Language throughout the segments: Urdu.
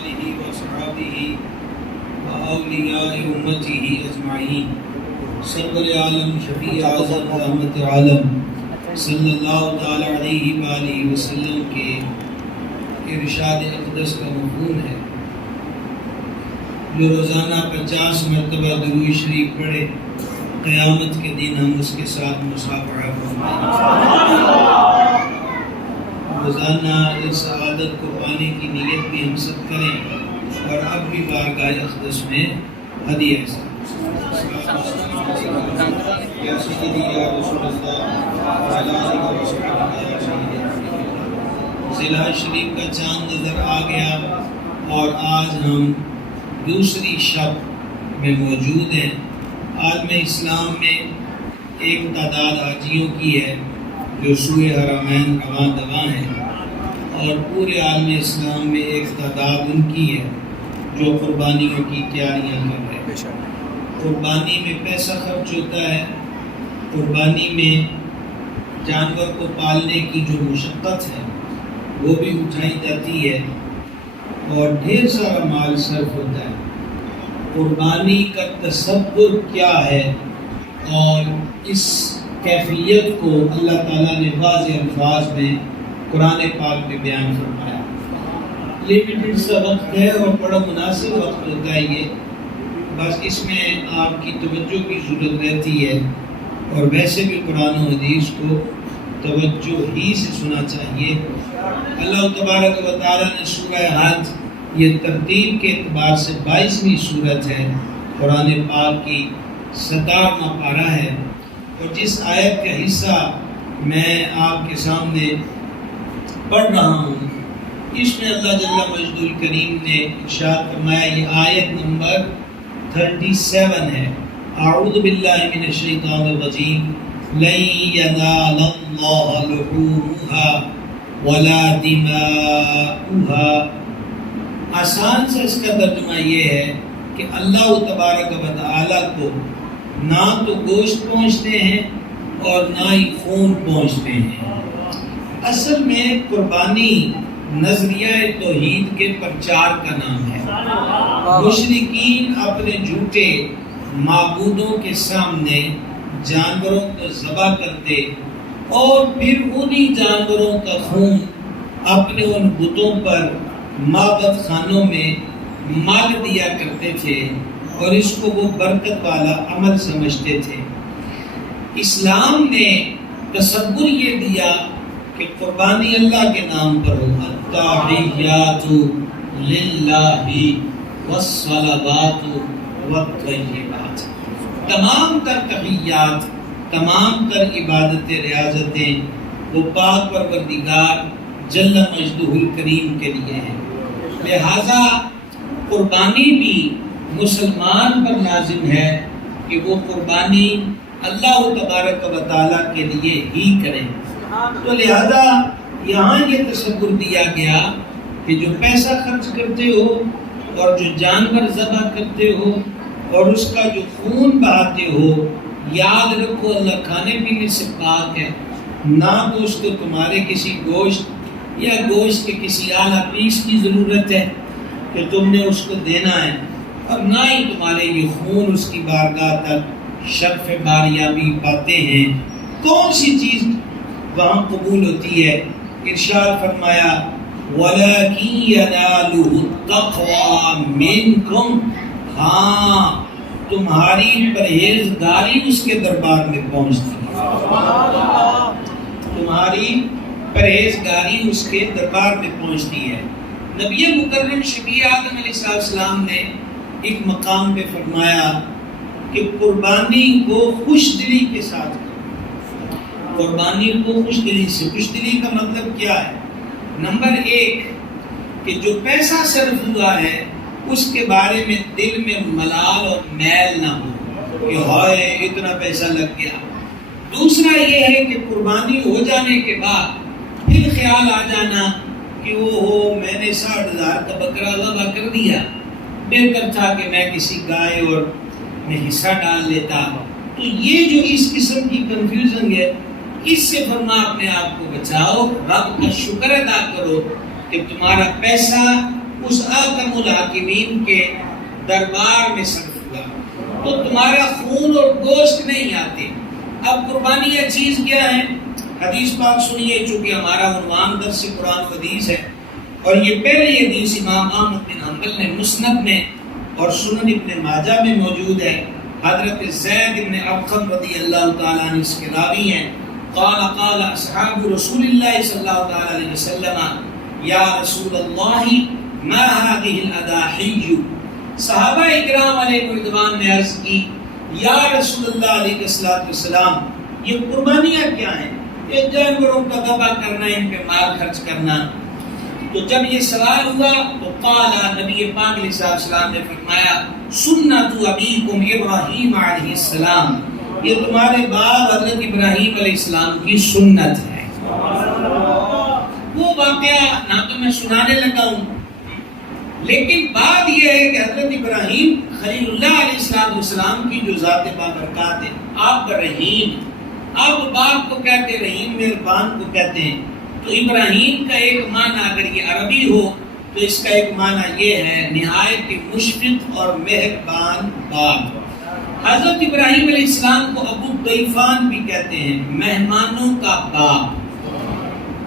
آلہ وصحبہ وأولیاء امتہ اجمعین. سرور عالم شفیع اعظم رحمت عالم صلی اللہ تعالی علیہ وآلہ وسلم کے ارشاد اقدس کا مفہوم ہے جو روزانہ 50 مرتبہ درود شریف پڑھے قیامت کے دن ہم اس کے ساتھ مصافحہ فرمائیں. روزانہ اس عادت کو پانے کی نیت بھی ہم سب کریں اور اب بھی بارگاہ اقدس میں ہدیہ ہے. یا سیدی یا رسول اللہ ضلع شریف کا چاند نظر آ گیا اور آج ہم دوسری شب میں موجود ہیں. عالم اسلام میں ایک تعداد حاجیوں کی ہے جو سوئے حرمین رواں دواں ہیں اور پورے عالم اسلام میں ایک تعداد ان کی ہے جو قربانیوں کی تیاریاں کر رہے ہیں. قربانی میں پیسہ خرچ ہوتا ہے، قربانی میں جانور کو پالنے کی جو مشقت ہے وہ بھی اٹھائی جاتی ہے اور ڈھیر سارا مال صرف ہوتا ہے. قربانی کا تصور کیا ہے اور اس کیفیت کو اللہ تعالیٰ نے واضح الفاظ میں قرآن پاک میں بیان فرمایا. لمیٹڈ سا وقت ہے اور بڑا مناسب وقت ہوتا ہے یہ، بس اس میں آپ کی توجہ کی ضرورت رہتی ہے اور ویسے بھی قرآن و حدیث کو توجہ ہی سے سنا چاہیے. اللہ تبارک و تعالیٰ نے سورہ حج یہ ترتیب کے اعتبار سے 22ویں سورت ہے، قرآن پاک کی 17واں پارہ ہے، اور جس آیت کا حصہ میں آپ کے سامنے پڑھ رہا ہوں اس میں اللہ جل مجد الکریم نے ارشاد فرمایا. یہ آیت نمبر 37 ہے. اعوذ باللہ من الشیطان الرجیم. لن ینال اللہ لحومها ولا دماؤها. آسان سے اس کا ترجمہ یہ ہے کہ اللہ تبارک و تعالیٰ کو نہ تو گوشت پہنچتے ہیں اور نہ ہی خون پہنچتے ہیں. اصل میں قربانی نظریہ توحید کے پرچار کا نام ہے. مشرکین اپنے جھوٹے معبودوں کے سامنے جانوروں کو ذبح کرتے اور پھر انہی جانوروں کا خون اپنے ان بتوں پر معبد خانوں میں مال دیا کرتے تھے اور اس کو وہ برکت والا عمل سمجھتے تھے. اسلام نے تصور یہ دیا کہ قربانی اللہ کے نام پر ہو. التحیات للہ والصلوات والطیبات. تمام تر تحیات، تمام تر عبادتیں، ریاضتیں وہ پاک پروردگار جل مجدہ الکریم کے لیے ہیں. لہذا قربانی بھی مسلمان پر لازم ہے کہ وہ قربانی اللہ تبارک و تعالیٰ کے لیے ہی کریں. تو لہذا یہاں یہ تصور دیا گیا کہ جو پیسہ خرچ کرتے ہو اور جو جانور ذبح کرتے ہو اور اس کا جو خون بہاتے ہو، یاد رکھو اللہ کھانے پینے سے پاک ہے. نہ تو اس کو تمہارے کسی گوشت یا گوشت کے کسی اعلیٰ پیس کی ضرورت ہے کہ تم نے اس کو دینا ہے، اور نہ ہی تمہارے یہ خون اس کی بارگاہ تک شرف باریابی پاتے ہیں. کون سی چیز وہاں قبول ہوتی ہے؟ ارشاد فرمایا وَلَكِنْ يَنَالُهُ التَّقْوَى مِنْكُمْ. ہاں تمہاری پرہیزگاری اس کے دربار میں پہنچتی ہے. تمہاری پرہیزگاری اس کے دربار میں پہنچتی ہے. نبی مکرم شفیع آدم علیہ السلام نے ایک مقام پہ فرمایا کہ قربانی کو خوش دلی کے ساتھ کرو. قربانی کو خوش دلی سے. خوش دلی کا مطلب کیا ہے؟ نمبر 1 کہ جو پیسہ صرف ہوا ہے اس کے بارے میں دل میں ملال اور میل نہ ہو کہ ہائے اتنا پیسہ لگ گیا. دوسرا یہ ہے کہ قربانی ہو جانے کے بعد پھر خیال آ جانا کہ وہ میں نے 60,000 کا بکرا ذبح کر دیا، بہتر تھا کہ میں کسی گائے اور میں حصہ ڈال لیتا. تو یہ جو اس قسم کی کنفیوژن ہے اس سے فرما اپنے آپ کو بچاؤ. رب کا شکر ادا کرو کہ تمہارا پیسہ اس احکم الحاکمین کے دربار میں صرف ہوا، تو تمہارا خون اور گوشت نہیں آتے۔ اب قربانی یہ چیز کیا ہے؟ حدیث پاک سنیے، چونکہ ہمارا عنوان درس قرآن و حدیث ہے، اور یہ پہلی حدیث امام احمد بن حنبل نے مسند میں اور سنن ابن ماجہ میں موجود ہے۔ حضرت زید بن ارقم رضی اللہ تعالیٰ عنہ اس کے راوی ہیں۔ قال قال اصحاب رسول اللہ صلی اللہ تعالیٰ علیہ وسلم یا رسول اللہ ما هذه الاضاحی، صحابہ اکرام علیہ رضوان نے عرض کی یا رسول اللہ علیہ السلام یہ قربانیاں کیا ہیں؟ یہ جانوروں کا ذبح کرنا، ان پہ مال خرچ کرنا۔ تو جب یہ سوال ہوا تو قال نبی پاک علیہ السلام نے فرمایا سنت ابیکم ابراہیم علیہ السلام، یہ تمہارے باپ حضرت ابراہیم علیہ السلام کی سنت ہے۔ وہ واقعہ نہ تو میں سنانے لگا ہوں، لیکن بات یہ ہے کہ حضرت ابراہیم خلیل اللہ علیہ السلام کی جو ذات بابرکات ہے، آپ رحیم، آپ باپ کو کہتے ہیں، رحیم مہربان کو کہتے ہیں۔ تو ابراہیم کا ایک معنی اگر یہ عربی ہو تو اس کا ایک معنی یہ ہے نہایت مشفق اور مہربان باپ۔ حضرت ابراہیم علیہ السلام کو ابو الضیفان بھی کہتے ہیں، مہمانوں کا باپ۔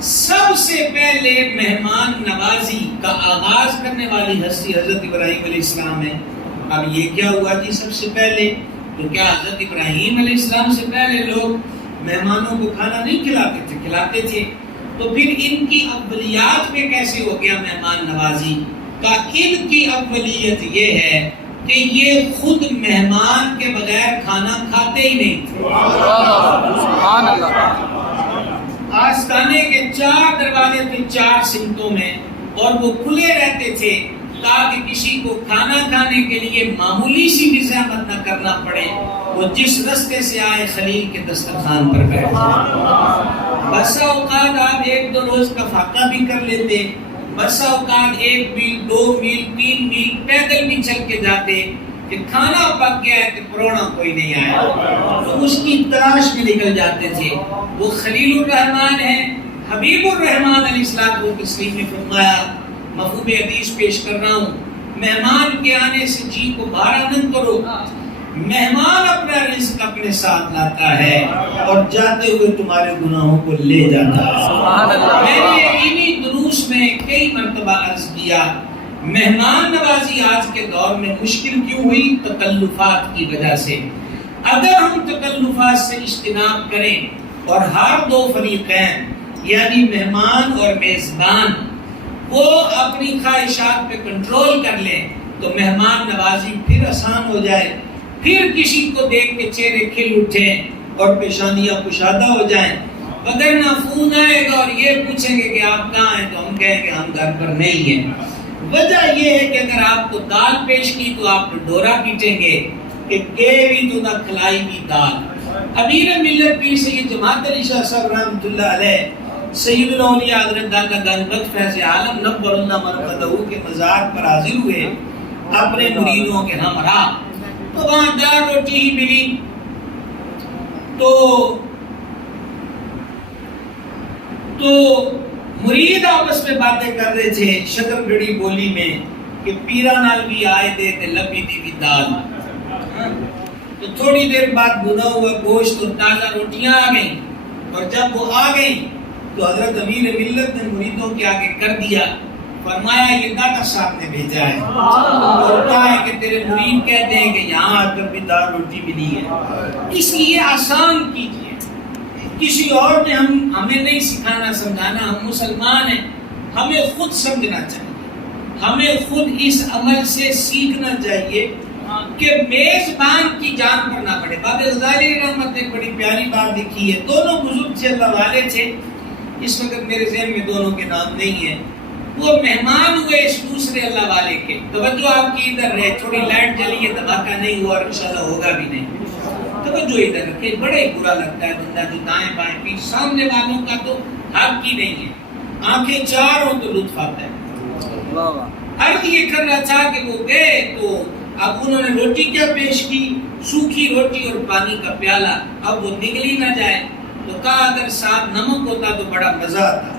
سب سے پہلے مہمان نوازی کا آغاز کرنے والی ہستی حضرت ابراہیم علیہ السلام ہے۔ اب یہ کیا ہوا جی سب سے پہلے؟ تو کیا حضرت ابراہیم علیہ السلام سے پہلے لوگ مہمانوں کو کھانا نہیں کھلاتے تھے؟ کھلاتے تھے۔ تو پھر ان کی اولیات میں کیسے ہو گیا مہمان نوازی کا؟ ان کی اولیت یہ ہے کہ یہ خود مہمان کے بغیر کھانا کھاتے ہی نہیں تھے۔ سبحان اللہ۔ آستانے کے 4 دروازے تھے 4 سمتوں میں، اور وہ کھلے رہتے تھے تاکہ کسی کو کھانا کھانے کے لیے معمولی سی بھی زحمت نہ کرنا پڑے، وہ جس رستے سے آئے خلیل کے دسترخوان پر بیٹھ جائے۔ بسا اوقات آپ 1-2 روز کا فاقہ بھی کر لیتے، بسا اوقات 1 میل 2 میل 3 میل پیدل بھی چل کے جاتے کہ کھانا پک گیا ہے کہ پرونا کوئی نہیں آیا، تو اس کی تلاش میں نکل جاتے تھے۔ وہ خلیل الرحمن ہیں، حبیب الرحمن علیہ السلام کو تسلیم نے فرمایا، مفہوم حدیث پیش کر رہا ہوں، مہمان کے آنے سے جی کو بھارا نہ کرو، مہمان اپنا رزق اپنے ساتھ لاتا ہے اور جاتے ہوئے تمہارے گناہوں کو لے جاتا ہے۔ میں نے انہی دروس میں کئی مرتبہ عرض کیا، مہمان نوازی آج کے دور میں مشکل کیوں ہوئی؟ تکلفات کی وجہ سے۔ اگر ہم تکلفات سے اجتناب کریں اور ہر 2 فریقین یعنی مہمان اور میزبان وہ اپنی خواہشات پہ کنٹرول کر لیں تو مہمان نوازی پھر آسان ہو جائے، پھر کسی کو دیکھ کے چہرے کھل اٹھیں اور پیشانیاں کشادہ ہو جائیں۔ وگرنہ فون آئے گا اور یہ پوچھیں گے کہ آپ کہاں ہیں تو ہم کہیں کہ ہم گھر پر نہیں ہیں۔ وجہ یہ ہے کہ اگر آپ کو دال پیش کی تو آپ ڈورا پیٹیں گے کہ بھی تو نہ کھلائی بھی دال۔ امیر ملت پیر سید جماعت علی شاہ صاحب رحمۃ اللہ علیہ سید الاولیاء حضرت داتا گنج فیض عالم نور اللہ مرقدہ کے مزار پر حاضر ہوئے اپنے مریدوں کے ہمراہ، تو وہاں دال روٹی ہی ملی۔ تو مرید آپس میں باتیں کر رہے تھے شکر گڑی بولی میں کہ پیرا نال بھی آئے دے تے لبی دی بھی دال۔ تو تھوڑی دیر بعد بنا ہوا گوشت اور تازہ روٹیاں آ گئیں، اور جب وہ آ گئیں تو حضرت امیر ملت نے مریدوں کے آگے کر دیا، فرمایا یہ داتا صاحب نے بھیجا ہے، اور کہا ہے کہ تیرے مرید کہتے ہیں کہ یہاں آ کر بھی دال روٹی ملی ہے، اس لیے آسان کیجیے۔ کسی اور نے ہمیں نہیں سکھانا سمجھانا، ہم مسلمان ہیں، ہمیں خود سمجھنا چاہیے، ہمیں خود اس عمل سے سیکھنا چاہیے کہ میزبان کی جان پر نہ پڑے۔ باب غزالی رحمت نے بڑی پیاری بات لکھی ہے، دونوں بزرگ سے اللہ والے تھے، اس وقت میرے ذہن میں دونوں کے نام نہیں ہیں، وہ مہمان ہوئے اس دوسرے اللہ والے کے۔ توجہ آپ کی ادھر رہے، تھوڑی لائٹ جلی ہے، دھماکہ نہیں ہوا اور انشاءاللہ ہوگا بھی نہیں، توجہ ادھر رکھے۔ بڑا ہی برا لگتا ہے بندہ جو دائیں بائیں پیچھے، سامنے والوں کا تو حق ہی نہیں ہے، آنکھیں چار ہوں تو لطف آتا ہے۔ عرض یہ کر رہا تھا کہ وہ گئے تو اب انہوں نے روٹی کیا پیش کی؟ سوکھی روٹی اور پانی کا پیالہ۔ اب وہ نگلی نہ جائے تو کہا اگر ساتھ نمک ہوتا تو بڑا مزہ آتا۔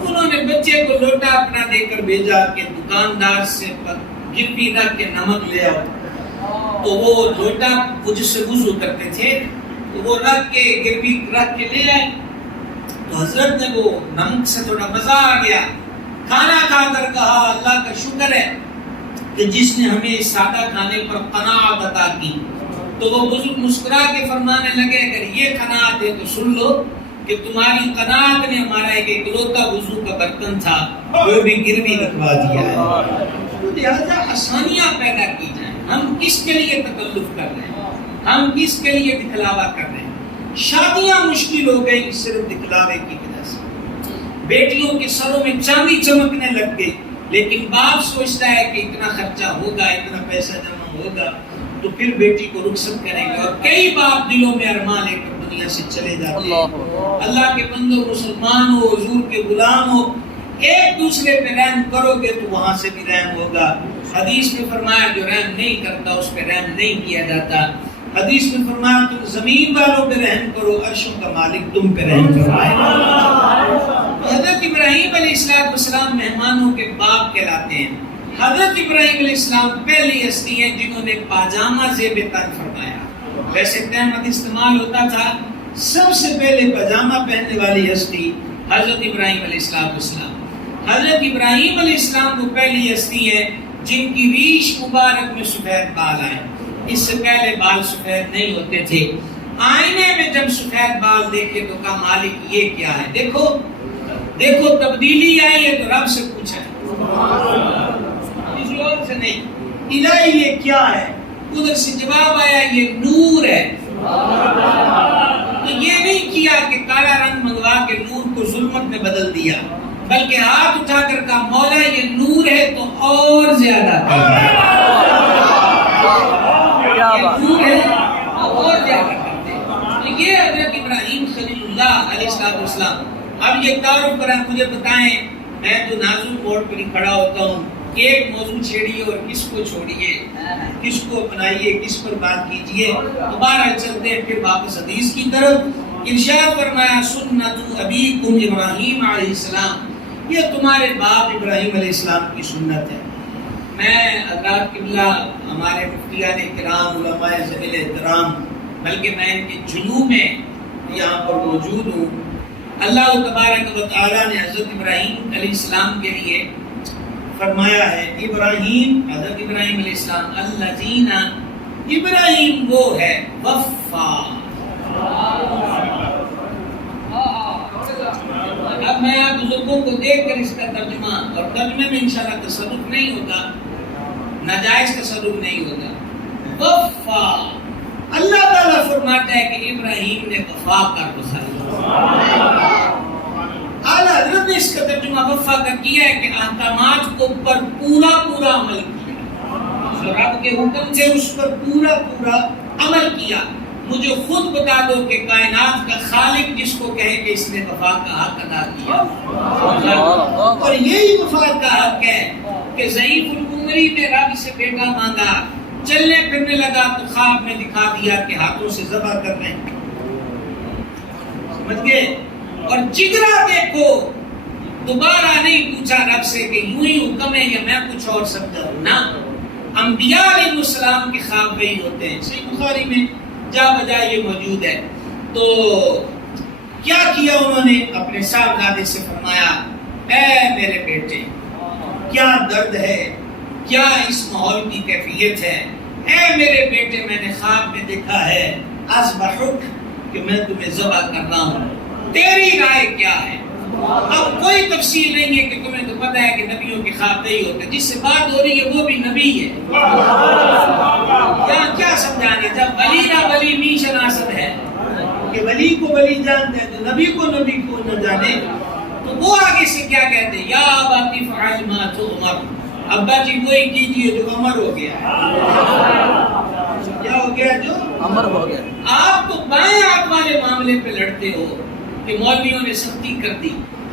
انہوں نے بچے کو لوٹا اپنا دے کر بھیجا کہ دکاندار سے گروی رکھ کے نمک لے آؤ. تو وہ لوٹا وہ جس سے وضو کرتے تھے تو وہ رکھ کے گروی رکھ کے لے آئے. تو حضرت نے وہ نمک سے تھوڑا مزہ آ گیا. کھانا کھا کر کہا اللہ کا شکر ہے کہ جس نے ہمیں سادہ کھانے پر قناعت عطا کی. تو وہ بزرگ مسکرا کے فرمانے لگے اگر یہ قناعت ہے تو سن لو کہ تمہاری قناعت نے ہمارا ایک اکلوتا وضو کا برتن تھا وہ بھی گروی رکھوا دیا ہے. تو لہٰذا آسانیاں پیدا کی جائیں. ہم کس کے لیے تکلف کر رہے ہیں, ہم کس کے لیے دکھلاوا کر رہے ہیں. شادیاں مشکل ہو گئی صرف دکھلاوے کی وجہ سے. بیٹیوں کے سروں میں چاندی چمکنے لگ گئی, لیکن باپ سوچتا ہے کہ اتنا خرچہ ہوگا, اتنا پیسہ جمع ہوگا تو پھر بیٹی کو رخصت کریں گے. اور کئی باپ دلوں میں ارمان لے کر دنیا سے چلے جاتے ہیں. اللہ کے بندو, مسلمان ہو, حضور کے غلام ہو, ایک دوسرے پہ رحم کرو گے تو وہاں سے بھی رحم ہوگا. حدیث میں فرمایا جو رحم نہیں کرتا اس پہ رحم نہیں کیا جاتا. حدیث میں فرمایا تم زمین والوں پہ رحم کرو, عرشوں کا مالک تم پہ رحم فرمائے گا. حضرت ابراہیم علیہ السلام مہمانوں کے باپ کہلاتے ہیں. حضرت ابراہیم علیہ السلام پہلی ہستی ہیں جنہوں نے پاجامہ زیب تن فرمایا. ویسے تہمت استعمال ہوتا تھا, سب سے پہلے پاجامہ پہننے والی ہستی حضرت ابراہیم علیہ السلام. حضرت ابراہیم علیہ السلام وہ پہلی ہستی ہے جن کی ریش مبارک میں سفید بال آئے. اس سے پہلے بال سفید نہیں ہوتے تھے. آئینے میں جب سفید بال دیکھے تو کہا مالک یہ کیا ہے, دیکھو دیکھو تبدیلی آئی ہے. تو رب سے پوچھا, کسی اور سے نہیں, الہی یہ کیا ہے. ادھر سے جواب آیا یہ نور ہے. تو یہ نہیں کیا کہ کالا رنگ منگوا کے نور کو ظلمت میں بدل دیا, بلکہ ہاتھ اٹھا کر کہا مولا یہ نور ہے تو اور زیادہ کر دے. نور ہے اور زیادہ کر دے. تو یہ حضرت ابراہیم خلیل اللہ علیہ السلام. اب یہ تعارف کریں, مجھے بتائیں, میں تو نازک موڑ پر ہی کھڑا ہوتا ہوں, ایک موضوع چھیڑیے اور کس کو چھوڑیے, کس کو اپنائیے, کس پر بات کیجیے. دوبارہ چلتے ہیں پھر واپس حدیث کی طرف. ارشاد فرمایا سنت ابیکم ابراہیم علیہ السلام, یہ تمہارے باپ ابراہیم علیہ السلام کی سنت ہے. میں حضرات قبلہ, ہمارے مفتیان کرام, علماء ذویل احترام, بلکہ میں ان کے جلوہ میں یہاں پر موجود ہوں. اللہ تبارک و تعالیٰ نے حضرت ابراہیم علیہ السلام کے لیے فرمایا ہے ابراہیم, حضرت ابراہیم علیہ السلام الذین, ابراہیم وہ ہے وفا. اب میں آپ بزرگوں کو دیکھ کر اس کا ترجمہ, اور ترجمے میں انشاءاللہ تصرف نہیں ہوتا, ناجائز تصرف نہیں ہوتا. وفا, اللہ تعالیٰ فرماتا ہے کہ ابراہیم نے وفا کر دکھائی. اعلیٰ حضرت نے اس کا ترجمہ وفا کا کیا ہے کہ احکامات کو پر پورا پورا عمل کیا, رب کے حکم سے اس پر پورا پورا عمل کیا. مجھے خود بتا دو کہ کائنات کا خالق جس کو کہے کہ اس نے وفا کا حق ادا کیا, اور یہی وفا کا حق ہے کہ ضعیف العمری نے رب سے بیٹا مانگا, چلنے پھرنے لگا تو خواب میں دکھا دیا کہ ہاتھوں سے ذبح کر رہے ہیں, سمجھ گئے. اور جگرا دیکھو, دوبارہ نہیں پوچھا رب سے کہ یوں ہی حکم ہے یا میں کچھ اور سمجھا ہوں. نہ, انبیاء علیہ السلام کے خواب وہی ہوتے ہیں. صحیح بخاری میں جا بجا یہ موجود ہے. تو کیا کیا انہوں نے, اپنے صاحبزادے سے فرمایا اے میرے بیٹے کیا درد ہے, کیا اس ماحول کی کیفیت ہے, اے میرے بیٹے میں نے خواب میں دیکھا ہے اذبحک, کہ میں تمہیں ذبح کر رہا ہوں, تیری رائے کیا ہے. اب کوئی تفصیل نہیں ہے کہ تمہیں تو پتہ ہے کہ نبیوں کے خواب نہیں ہوتے, جس سے بات ہو رہی ہے وہ بھی نبی ہے. کیا سمجھانے, جب ولی نہ ولی می شناسد ہے کہ ولی کو ولی جانتے ہیں تو نبی کو نہ جانے. تو وہ آگے سے کیا کہتے ہیں, یا اباتی فعل ما تؤمر, ابا جی وہی کیجیے جو امر ہو گیا. کیا ہو گیا, جو امر ہو گیا. آپ تو بائیں ہاتھ والے معاملے پہ لڑتے ہو کہ مولویوں نے سختی کر دی,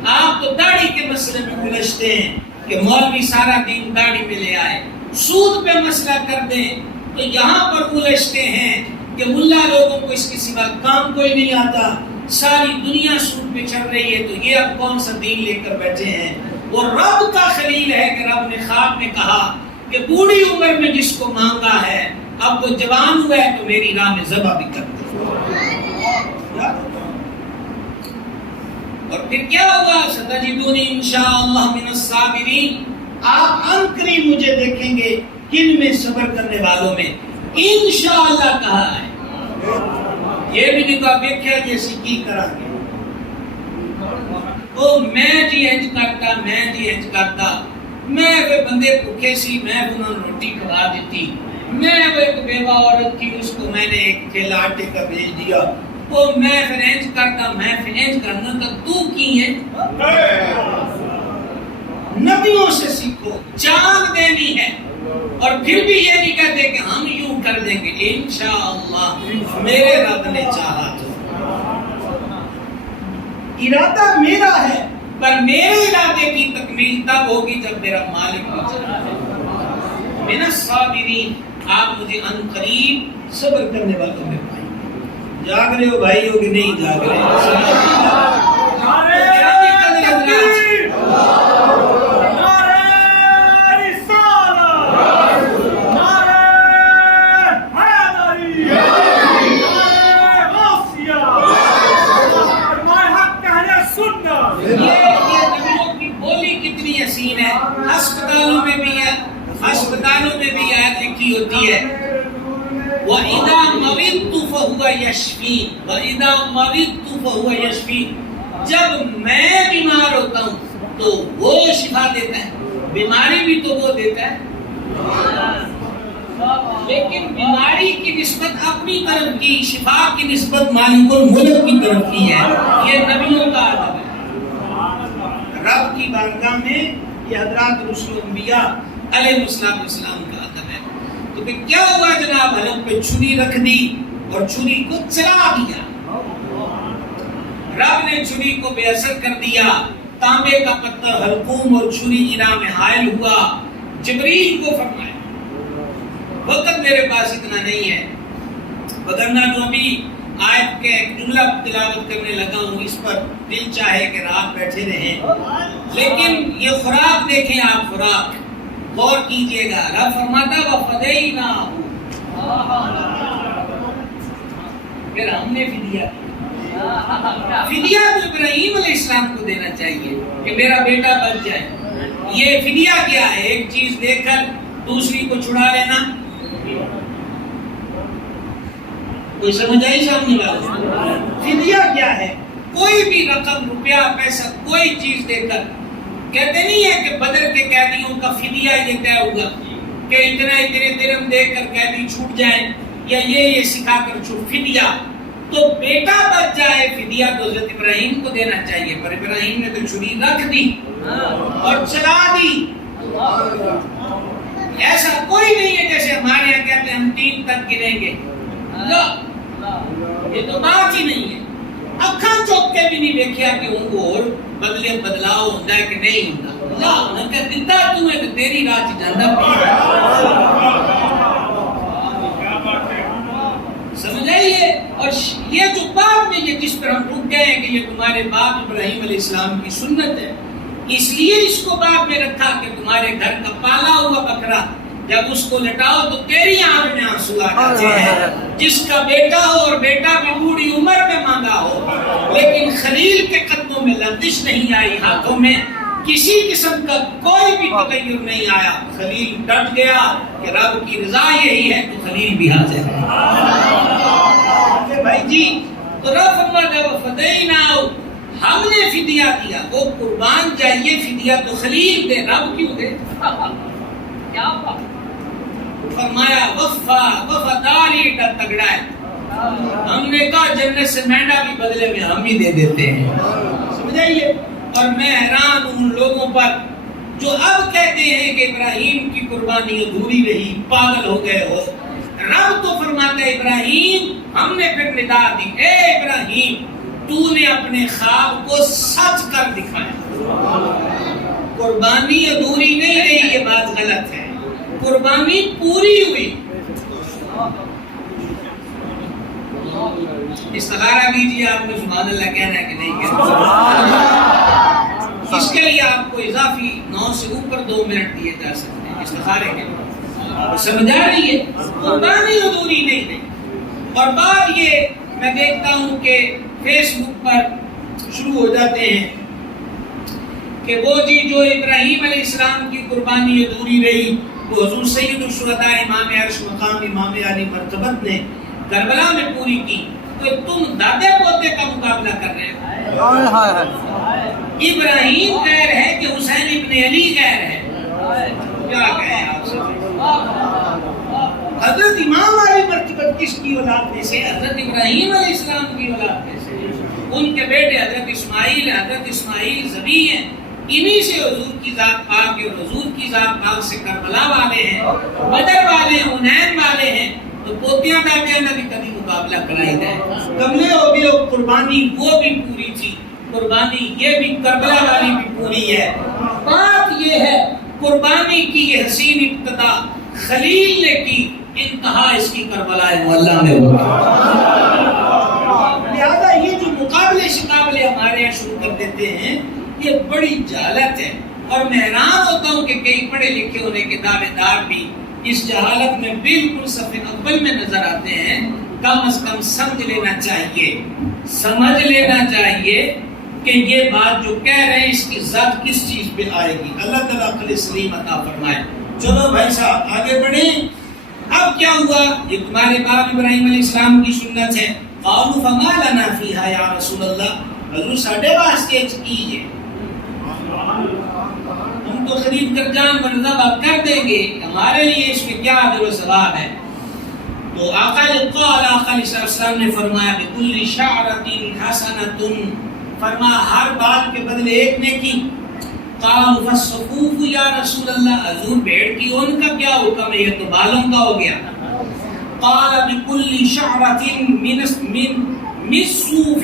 آپ تو داڑھی کے مسئلے میں الجھتے ہیں کہ مولوی سارا دین داڑھی میں لے آئے. سود پہ مسئلہ کر دیں تو یہاں پر الجھتے ہیں کہ ملا لوگوں کو اس کے سوا کام کوئی نہیں آتا, ساری دنیا سود پہ چل رہی ہے, تو یہ اب کون سا دین لے کر بیٹھے ہیں. وہ رب کا خلیل ہے کہ رب نے خواب میں کہا کہ بوڑھی عمر میں جس کو مانگا ہے اب وہ جوان ہوا ہے تو میری راہ میں ذبح بھی کر دے. اور پھر کیا ہوگا؟ ستجدونی انشاءاللہ من الصابرین. آپ عنقریب مجھے دیکھیں گے کن میں؟ صبر کرنے والوں میں. انشاءاللہ کہا ہے، یہ بھی نہیں کہا دیکھا جیسی کی کرا گے. او میں جی انج کرتا، میں جی انج کرتا، میں وہ بندے بھوکے سی، میں انہوں نے روٹی کھوا دیتی، میں وہ ایک بیوہ عورت تھی اس کو میں نے ایک تھیلا آٹے کا بھیج دیا، وہ میں پھر انج کرتا، میں پھر انج کرنا. تو تو کی ہے؟ نبیوں سے سیکھو، جان دینی ہے. اور پھر بھی یہ نہیں کہتے کہ ہم یوں کر دیں گے، انشاءاللہ میرے رب نے چاہا تو. ارادہ میرا ہے پر میرے ارادے کی تکمیل تب ہوگی جب میرا مالک بھی چاہے. من الصابرین، آپ مجھے ان قریب صبر کرنے والوں میں پائیں. جاگ رہے ہو بھائی ہو کہ نہیں جاگ رہے؟ ہسپتالوں میں بھی آیت لکھی ہوتی ہے وَإِذَا مَرِضْتُ فَهُوَ يَشْفِينِ وَإِذَا مَرِضْتُ فَهُوَ يَشْفِينِ. جب میں بیمار ہوتا ہوں تو وہ شفا دیتا ہے. بیماری بھی تو وہ دیتا ہے، لیکن بیماری کی نسبت اپنی طرف کی، شفا کی نسبت مالک الملک کی طرف کی ہے. یہ نبیوں کا ادب ہے. رب کی بارگاہ میں یہ حضرات رسول انبیاء علیہ السلام کا ادب ہے. تو پھر کیا ہوا جناب؟ حلق پہ چھری رکھ دی اور چھری کو چلا دیا. رب نے چھری کو بے اثر کر دیا. تانبے کا پتھر حلقوم اور چھری ایرا میں حائل ہوا. جبریل کو فرمایا وقت میرے پاس اتنا نہیں ہے، وگرنہ جو ابھی آیت کے ایک جملہ تلاوت کرنے لگا ہوں اس پر دل چاہے کہ رات بیٹھے رہیں، لیکن یہ خوراک دیکھیں آپ، خوراک غور کیجئے گا. رب فرماتا وَفَدَيْنَاهُ، پھر ہم نے فدیہ تو ابراہیم علیہ السلام کو دینا چاہیے کہ میرا بیٹا بچ جائے. یہ فدیہ کیا ہے؟ ایک چیز دے کر دوسری کو چھڑا لینا. کوئی سمجھ آئی سامنے والے؟ فدیہ کیا ہے؟ کوئی بھی رقم، روپیہ، پیسہ، کوئی چیز دے کر. کہتے نہیں ہے کہ بدر کے قیدیوں کا فدیہ یہ طے ہوگا کہ اتنے درہم دے کر قیدی چھوٹ جائیں یا یہ سکھا کر چھوٹ. فدیہ تو بیٹا بچ جائے، فدیہ تو حضرت ابراہیم کو دینا چاہیے، پر ابراہیم نے تو چھری رکھ دی اور چلا دی. ایسا کوئی نہیں ہے جیسے ہمارے یہاں کہتے ہیں ہم 3 تک گنیں گے. یہ تو بات ہی نہیں ہے. اکھاں چوک کے بھی نہیں دیکھیا کہ ان کو اور بدلاؤ ہوتا ہے کہ نہیں ہوتا. اللہ نے کہا دتا تو ہے کہ تیری راہ چ جاندا پیا. سمجھ آئیے؟ اور یہ جو بعد میں یہ جس پر ہم رک گئے ہیں کہ یہ تمہارے باپ ابراہیم علیہ السلام کی سنت ہے، اس لیے اس کو بعد میں رکھا کہ تمہارے گھر کا پالا ہوا بکرا جب اس کو لٹاؤ تو تیری آنکھ میں آنسو آ جاتے ہیں. جس کا بیٹا ہو اور بیٹا بھی بوڑھی عمر میں مانگا ہو لیکن خلیل کے قدموں میں لغزش نہیں آئی، ہاتھوں میں کسی قسم کا کوئی بھی تغیر نہیں آیا. خلیل ڈٹ گیا کہ رب کی رضا یہی ہے تو خلیل بھی حاضر ہے. بھائی جی تو رب فرماتا ہے وَفَدَيْنَاهُ، ہم نے فدیہ دیا. وہ قربان چاہیے، فدیہ تو خلیل دے، رب کیوں دے؟ کیا بات؟ فرمایا وفاداری کا تگڑا ہے. ہم نے کہا جنت سے مینڈا بھی بدلے میں ہم ہی دے دیتے ہیں. سمجھائیے؟ اور میں حیران ہوں ان لوگوں پر جو اب کہتے ہیں کہ ابراہیم کی قربانی ادھوری رہی، پاگل ہو گئے ہو. رب تو فرماتا ہے ابراہیم، ہم نے پھر ندا دی اے ابراہیم تو نے اپنے خواب کو سچ کر دکھایا. قربانی ادھوری نہیں رہی، یہ بات غلط ہے، قربانی پوری ہوئی. استخارہ کیجیے آپ کو سبحان اللہ کہنا ہے کہ نہیں کہنا. اس کے لیے آپ کو اضافی 9 سے اوپر 2 منٹ دیے جا سکتے ہیں استخارے کے لیے. سمجھا رہی ہے؟ قربانی ادھوری نہیں ہے. اور بات یہ میں دیکھتا ہوں کہ فیس بک پر شروع ہو جاتے ہیں کہ وہ جی جو ابراہیم علیہ السلام کی قربانی ادھوری رہی وہ حضور سید الشہداء امام عرش مقام امام علی مرتبت نے کربلا میں پوری کی. تو تم دادے پوتے کا مقابلہ کر رہے ہو. ابراہیم غیر ہے کہ حسین ابن علی غیر ہے؟ کیا کہیں آپ سے؟ حضرت امام علی مرتبت کس کی اولاد میں سے؟ حضرت ابراہیم علیہ السلام کی اولاد میں سے. ان کے بیٹے حضرت اسماعیل ذبیح ہیں. انہی سے حضور کی ذات پاک ہے اور حضور کی ذات پاک سے کربلا والے ہیں, بدر والے ہیں, حنین والے ہیں. تو پوتیاں دادیاں نے بھی کبھی مقابلہ کرائی ہے. قبلے ہو بھی قربانی وہ بھی پوری تھی, قربانی یہ بھی کربلا والی بھی پوری ہے. بات یہ ہے قربانی کی یہ حسین ابتدا خلیل نے کی, انتہا اس کی کربلا معلیٰ میں ہوگی. لہذا یہ جو مقابلے شقابلے ہمارے یہاں شروع کر دیتے ہیں یہ بڑی جہالت ہے. اور میں حیران ہوتا ہوں کہ کئی پڑھے لکھے ہونے کے دعوے دار بھی اس جہالت میں بالکل صف اول میں نظر آتے ہیں. کم از کم سمجھ لینا چاہیے کہ یہ بات جو کہہ رہے ہیں اس کی ذات کس چیز پہ آئے گی. اللہ تعالیٰ عقل سلیم عطا فرمائے. چلو بھائی صاحب آگے بڑھیں. اب کیا ہوا؟ یہ تمہارے باپ ابراہیم علیہ السلام کی سنت ہے. قالوا فما لنا فیہا یا رسول اللہ, حضور ساڈے واسطے کیجئے, ہم تو خرید کر جانور ذبح کر دیں گے, ہمارے لیے اس میں کیا اجر و ثواب ہے. تو آقا علیہ السلام نے فرمایا بکل شعرۃ حسنۃ, فرمایا ہر بال کے بدلے ایک نیکی. قالوا فالصفوف یا رسول اللہ, حضور بھیڑ کی اون کا کیا حکم ہے؟ یہ تو بالوں کا ہو گیا. قال بكل شعرة من الصوف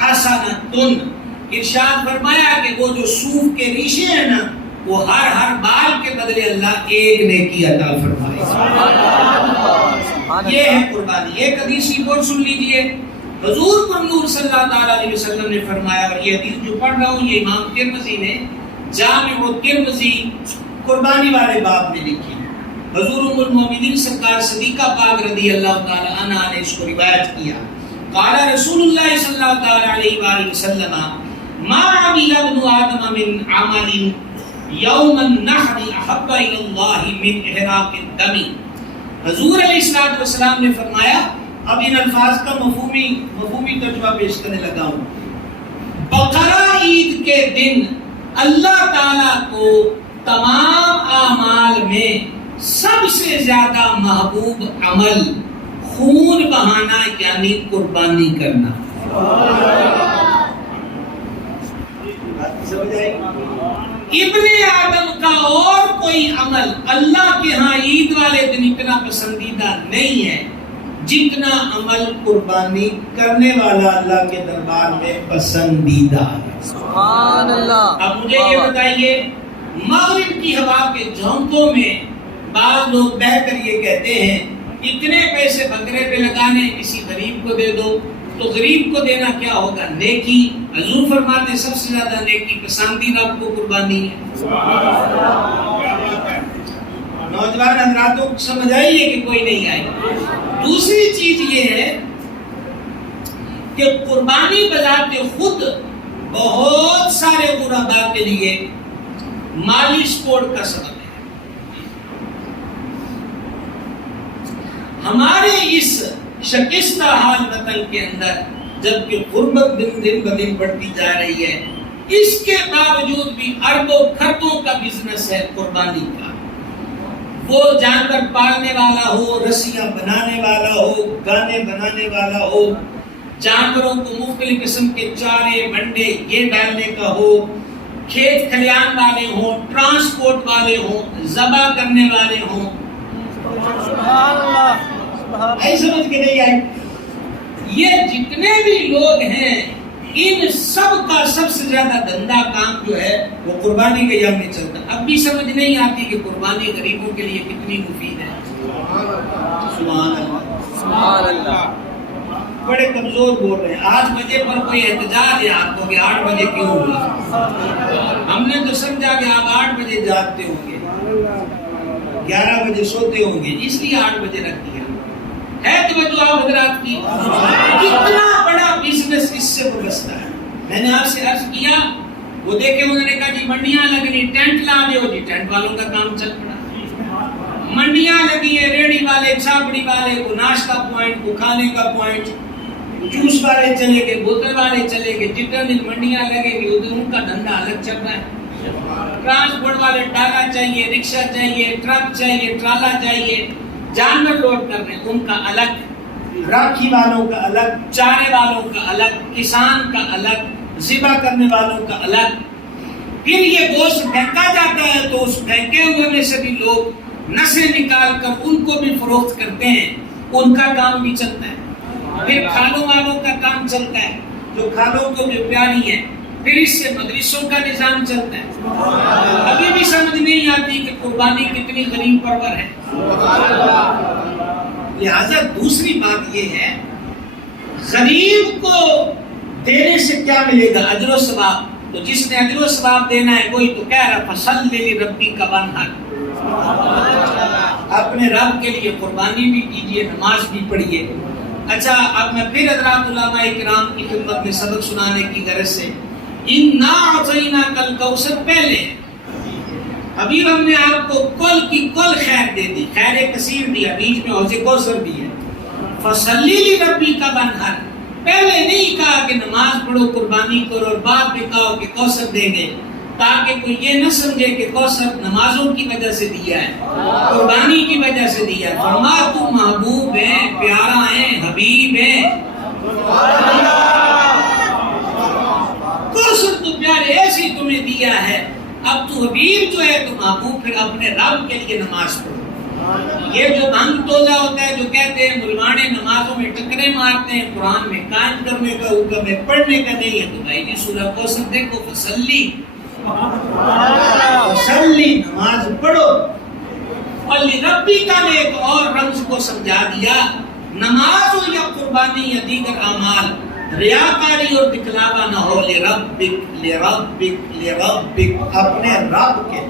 حسنة, ارشاد فرمایا کہ وہ جو صوف کے ریشے ہیں نا وہ ہر بال کے بدلے اللہ ایک نیکی عطا فرمائے. یہ ہے قربانی. ایک حدیث اور سن لیجئے. حضور پر نور صلی اللہ علیہ وسلم نے فرمایا, اور یہ حدیث جو پڑھ رہا ہوں یہ امام ترمذی نے جامع الترمذی قربانی والے باب میں لکھی. حضور ام المومنین سرکار صدیقہ پاک رضی اللہ تعالی عنہ نے اس کو روایت کیا. قال رسول اللہ صلی اللہ تعالی علیہ وآلہ وسلم ما عمل ابن آدم من عمل یوم النحر احب الى اللہ من احراق الدم. حضور علیہ الصلوۃ والسلام نے فرمایا, اب ان الفاظ کا مفہومی ترجمہ پیش کرنے لگا ہوں. بقرہ عید کے دن اللہ تعالیٰ کو تمام اعمال میں سب سے زیادہ محبوب عمل خون بہانا یعنی قربانی کرنا. ابن آدم کا اور کوئی عمل اللہ کے ہاں عید والے دن اتنا پسندیدہ نہیں ہے جتنا عمل قربانی کرنے والا اللہ کے دربار میں پسندیدہ ہے. سبحان اللہ. اب مجھے یہ بتائیے, مغرب کی ہوا کے جھونکوں میں بعض لوگ بہ کر یہ کہتے ہیں اتنے پیسے بکرے پہ لگانے کسی غریب کو دے دو, تو غریب کو دینا کیا ہوگا؟ نیکی. حضور فرماتے سب سے زیادہ نیکی پسندیدہ آپ کو قربانی ہے. نوجوان حضراتوں کو سمجھ آئیے کہ کوئی نہیں آئی. دوسری چیز یہ ہے کہ قربانی بذات خود بہت سارے غرباء کے لیے مالی سپورٹ کا سبب ہے. ہمارے اس شکستہ حال وطن کے اندر جبکہ غربت دن بدن بڑھتی جا رہی ہے, اس کے باوجود بھی اربوں خربوں کا بزنس ہے قربانی کا. وہ جانور پالنے والا ہو, رسیاں بنانے والا ہو, گانے بنانے والا ہو, جانوروں کو مختلف قسم کے چارے بنڈے یہ ڈالنے کا ہو, کھیت کھلیان والے ہوں, ٹرانسپورٹ والے ہوں, ذبح کرنے والے ہوں. سبحان اللہ. ایسے سمجھ کے نہیں آئے. یہ جتنے بھی لوگ ہیں ان سب کا سب سے زیادہ گندا کام جو ہے وہ قربانی کے یوم میں چلتا. اب بھی سمجھ نہیں آتی کہ قربانی غریبوں کے لیے کتنی مفید ہے. سبحان اللہ. سبحان اللہ. بڑے کمزور بول رہے ہیں. 8 بجے پر کوئی احتجاج ہے آپ کو کہ 8 بجے کیوں ہوا؟ ہم نے تو سمجھا کہ آپ 8 بجے جاگتے ہوں گے, 11 بجے سوتے ہوں گے, اس لیے 8 بجے رکھ دیا ہے. توجہ آپ حضرات کی, کتنا بڑا بزنس اس سے وابستہ ہے. میں نے آپ سے عرض کیا, وہ دیکھے انہوں نے کہا جی منڈیاں لگنی, ٹینٹ لا دیو جی, ٹینٹ والوں کا کام چل پڑا. منڈیاں لگی ہیں, ریڑھی والے, چھاپڑی والے, کو ناشتہ پوائنٹ, کو کھانے کا پوائنٹ, جوس والے چلے گئے, بوتل والے چلے گئے. جتنے دن منڈیاں لگے گی ادھر ان کا دھندا الگ چل رہا ہے. ٹرانسپورٹ والے ڈالا چاہیے, رکشہ چاہیے, ٹرک چاہیے, ٹرالا چاہیے, جانور لوڈ کر رہے ہیں ان کا الگ, راکھی والوں کا الگ, چارے والوں کا الگ, کسان کا الگ, ذبح کرنے والوں کا الگ. پھر یہ گوشت پھینکا جاتا ہے تو اس پھینکے ہوئے میں سے بھی لوگ نسیں نکال کر ان کو بھی فروخت کرتے ہیں, ان کا کام بھی چلتا ہے. پھر کھالوں والوں کا کام چلتا ہے جو کھالوں کو جو پیاری ہے. پھر اس سے مدرسوں کا نظام چلتا ہے. ابھی بھی سمجھ نہیں آتی کہ قربانی کتنی غریب پرور ہے. لہذا دوسری بات یہ ہے, غریب کو دینے سے کیا ملے گا؟ اجر و ثواب. تو جس نے اجر و ثواب دینا ہے کوئی تو کہہ رہا فصل لے ربی کا وانحر, اپنے رب کے لیے قربانی بھی کیجیے, نماز بھی پڑھیے. اچھا, اب میں پھر حضرات علماء کرام کی خدمت میں سبق سنانے کی غرض سے, اِنَّا أَعْطَيْنَاكَ الْكَوْثَرَ پہلے حبیب ہم نے آپ کو کل کی کل خیر دے دی, خیر کثیر دیا, بیچ میں حوض کوثر دی ہے. فَصَلِّ لِرَبِّكَ وَانْحَرْ, پہلے نہیں کہا کہ نماز پڑھو, قربانی کرو, اور بعد میں کہو کہ کوثر دیں گے, تاکہ کوئی یہ نہ سمجھے کہ کوثر نمازوں کی وجہ سے دیا ہے, قربانی کی وجہ سے دیا ہے. فرمایا تو محبوب ہے, پیارا ہے, حبیب ہے. کوثر تو پیارے ایسے تمہیں دیا ہے, اب تو حبیب جو ہے تو محبوب, پھر اپنے رب کے لیے نماز پڑھو. یہ جو بھنگ تولا ہوتا ہے جو کہتے ہیں ملوانے نمازوں میں ٹکرے مارتے ہیں, قرآن میں قائم کرنے کا حکم ہے, پڑھنے کا نہیں ہے. تو بھائی جی سورہ کوثر دیکھو, فصلی فصلی, نماز پڑھو. اور ربی کا نے ایک اور رمز کو سمجھا دیا, نماز ہو یا قربانی یا دیگر اعمال, ریاکاری اور دکھلاوا نہ ہو. لربک لربک لربک, اپنے رب کے.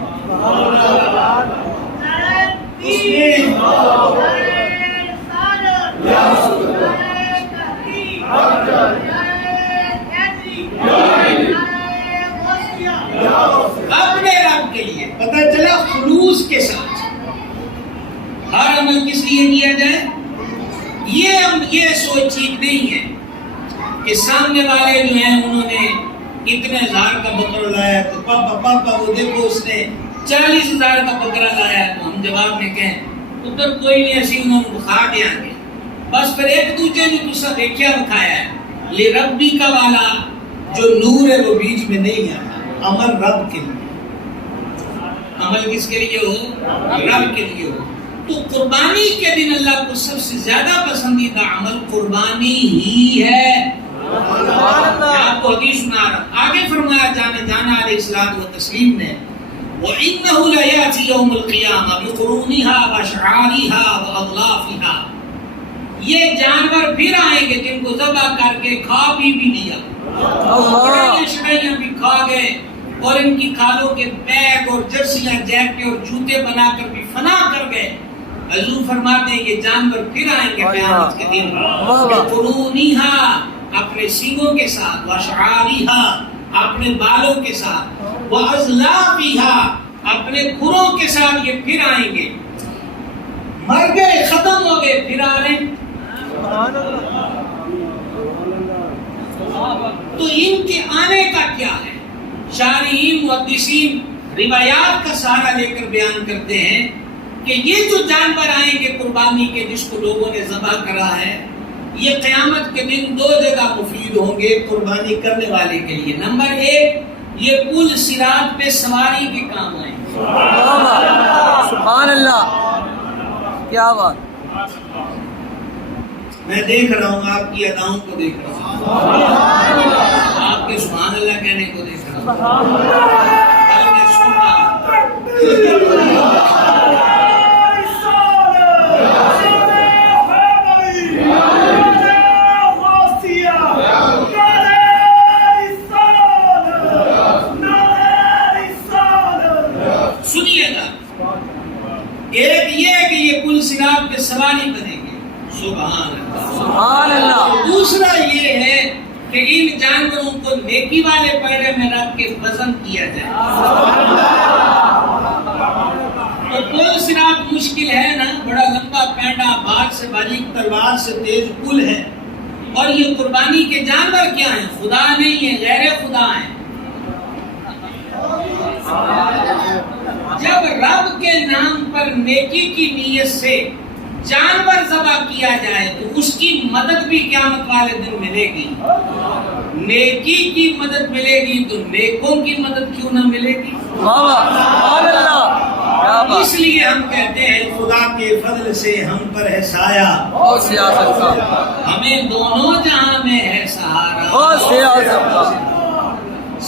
اپنے رب کے لیے, پتہ چلا خلوص کے ساتھ. ہر عمل کس لیے کیا جائے, یہ سوچ ٹھیک نہیں ہے کہ سامنے والے جو ہیں انہوں نے اتنے ہزار کا بکرا لایا تو پاپا وہ دیکھو اس نے 40,000 کا بکرا لایا, تو ہم جواب میں کہیں ادھر کوئی نہیں, ایسی انہوں نے بخا دیا گے بس. پھر ایک دوسرے نے تو سب دیکھا بکھایا ہے. لربی کا والا جو نور ہے وہ بیچ میں نہیں آتا. عمل رب کے لیے, عمل کس کے لیے ہو, رب کے لیے ہو. تو قربانی کے دن اللہ کو سب سے زیادہ پسندیدہ عمل قربانی ہی ہے. آپ کو حدیث سنا رہا, آگے فرمایا جانا علیہ الصلوۃ والتسلیم نے, وَإِنَّهُ لَيَأْتِي يَوْمُ الْقِيَامَةِ بِقُرُونِهَا وَأَشْعَارِهَا وَأَضْلَافِهَا, یہ جانور پھر آئیں گے جن کو ذبح کر کے کھا بھی لیا, شرائیاں بھی کھا گئے, اور ان کی کھالوں کے بیگ اور جرسیاں, جیکٹیں اور جوتے بنا کر بھی فنا کر گئے. حضور فرماتے ہیں یہ جانور پھر آئیں گے قیامت کے دن, بِقُرُونِهَا, اپنے سینگوں کے ساتھ, وَأَشْعَارِهَا, اپنے بالوں کے ساتھ, وَأَضْلَافِهَا, اپنے کھروں کے ساتھ یہ پھر آئیں گے. مر گئے, ختم ہو گئے, پھر آ رہے ہیں. تو ان کے آنے کا کیا ہے؟ شارحین محدثین روایات کا سہارا لے کر بیان کرتے ہیں کہ یہ جو جانور آئیں گے قربانی کے جس کو لوگوں نے ذبح کرا ہے, یہ قیامت کے دن 2 جگہ مفید ہوں گے قربانی کرنے والے کے لیے. نمبر 1, یہ پل صراط پہ سواری کے کام آئیں گے. سبحان اللہ, کیا بات. میں دیکھ رہا ہوں, آپ کی اداؤں کو دیکھ رہا ہوں, آپ کے سبحان اللہ کہنے کو دیکھ رہا ہوں, بلکہ سن رہا ہوں. سنیے گا، ایک یہ ہے کہ یہ پل صراط پہ سواری کریں گے، سبحان اللہ، سبحان اللہ، دوسرا یہ ہے کہ ان جانوروں کو نیکی والے پیڑے میں رکھ کے وزن کیا جائے۔ تو پل صراط مشکل ہے نا، بڑا لمبا پینڈا، بار سے باریک تلوار سے تیز پل ہے، اور یہ قربانی کے جانور کیا ہیں؟ خدا نہیں ہے، غیر خدا ہیں۔ جب رب کے نام پر نیکی کی نیت سے جانور ذبح کیا جائے تو اس کی مدد بھی قیامت والے دن ملے گی۔ نیکی کی مدد ملے گی تو نیکوں کی مدد کیوں نہ ملے گی؟ سبحان اللہ، کیا بات، اس لیے ہم کہتے ہیں خدا کے فضل سے ہم پر ہے سایہ، او سیاست کا، ہمیں دونوں جہاں میں ہے سہارا، او سیاست کا،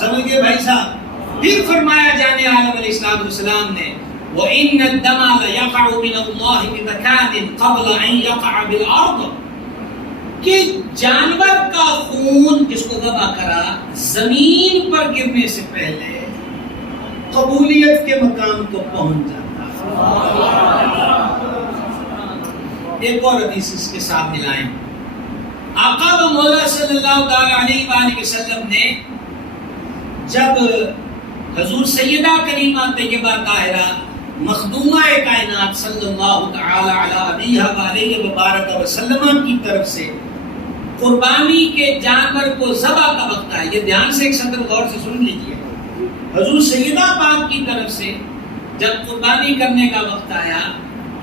سمجھ گئے بھائی صاحب؟ پھر فرمایا جانے عالم علیہ السلام نے وَإِنَّ الدَّمَ لَيَقَعُ مِنَ اللَّهِ بِمَكَانٍ قَبْلَ أَن يَقَعَ بِالْأَرْضِ، کہ جانور کا خون جس کو ذبح کرا زمین پر گرنے سے پہلے قبولیت کے مقام کو پہنچ جاتا۔ ایک اور حدیث اس کے ساتھ ملائیں، آقا و مولا صلی اللہ تعالی علیہ وآلہ وسلم نے جب حضور سیدہ کریمہ طیبہ طاہرہ مخدومہ کائنات صلی اللہ تعالی علیہ وآلہ وبارک وسلم کی طرف سے قربانی کے جانور کو ذبح کا وقت آیا، یہ دھیان سے ایک صدر غور سے سن لیجئے، حضور سیدہ پاک کی طرف سے جب قربانی کرنے کا وقت آیا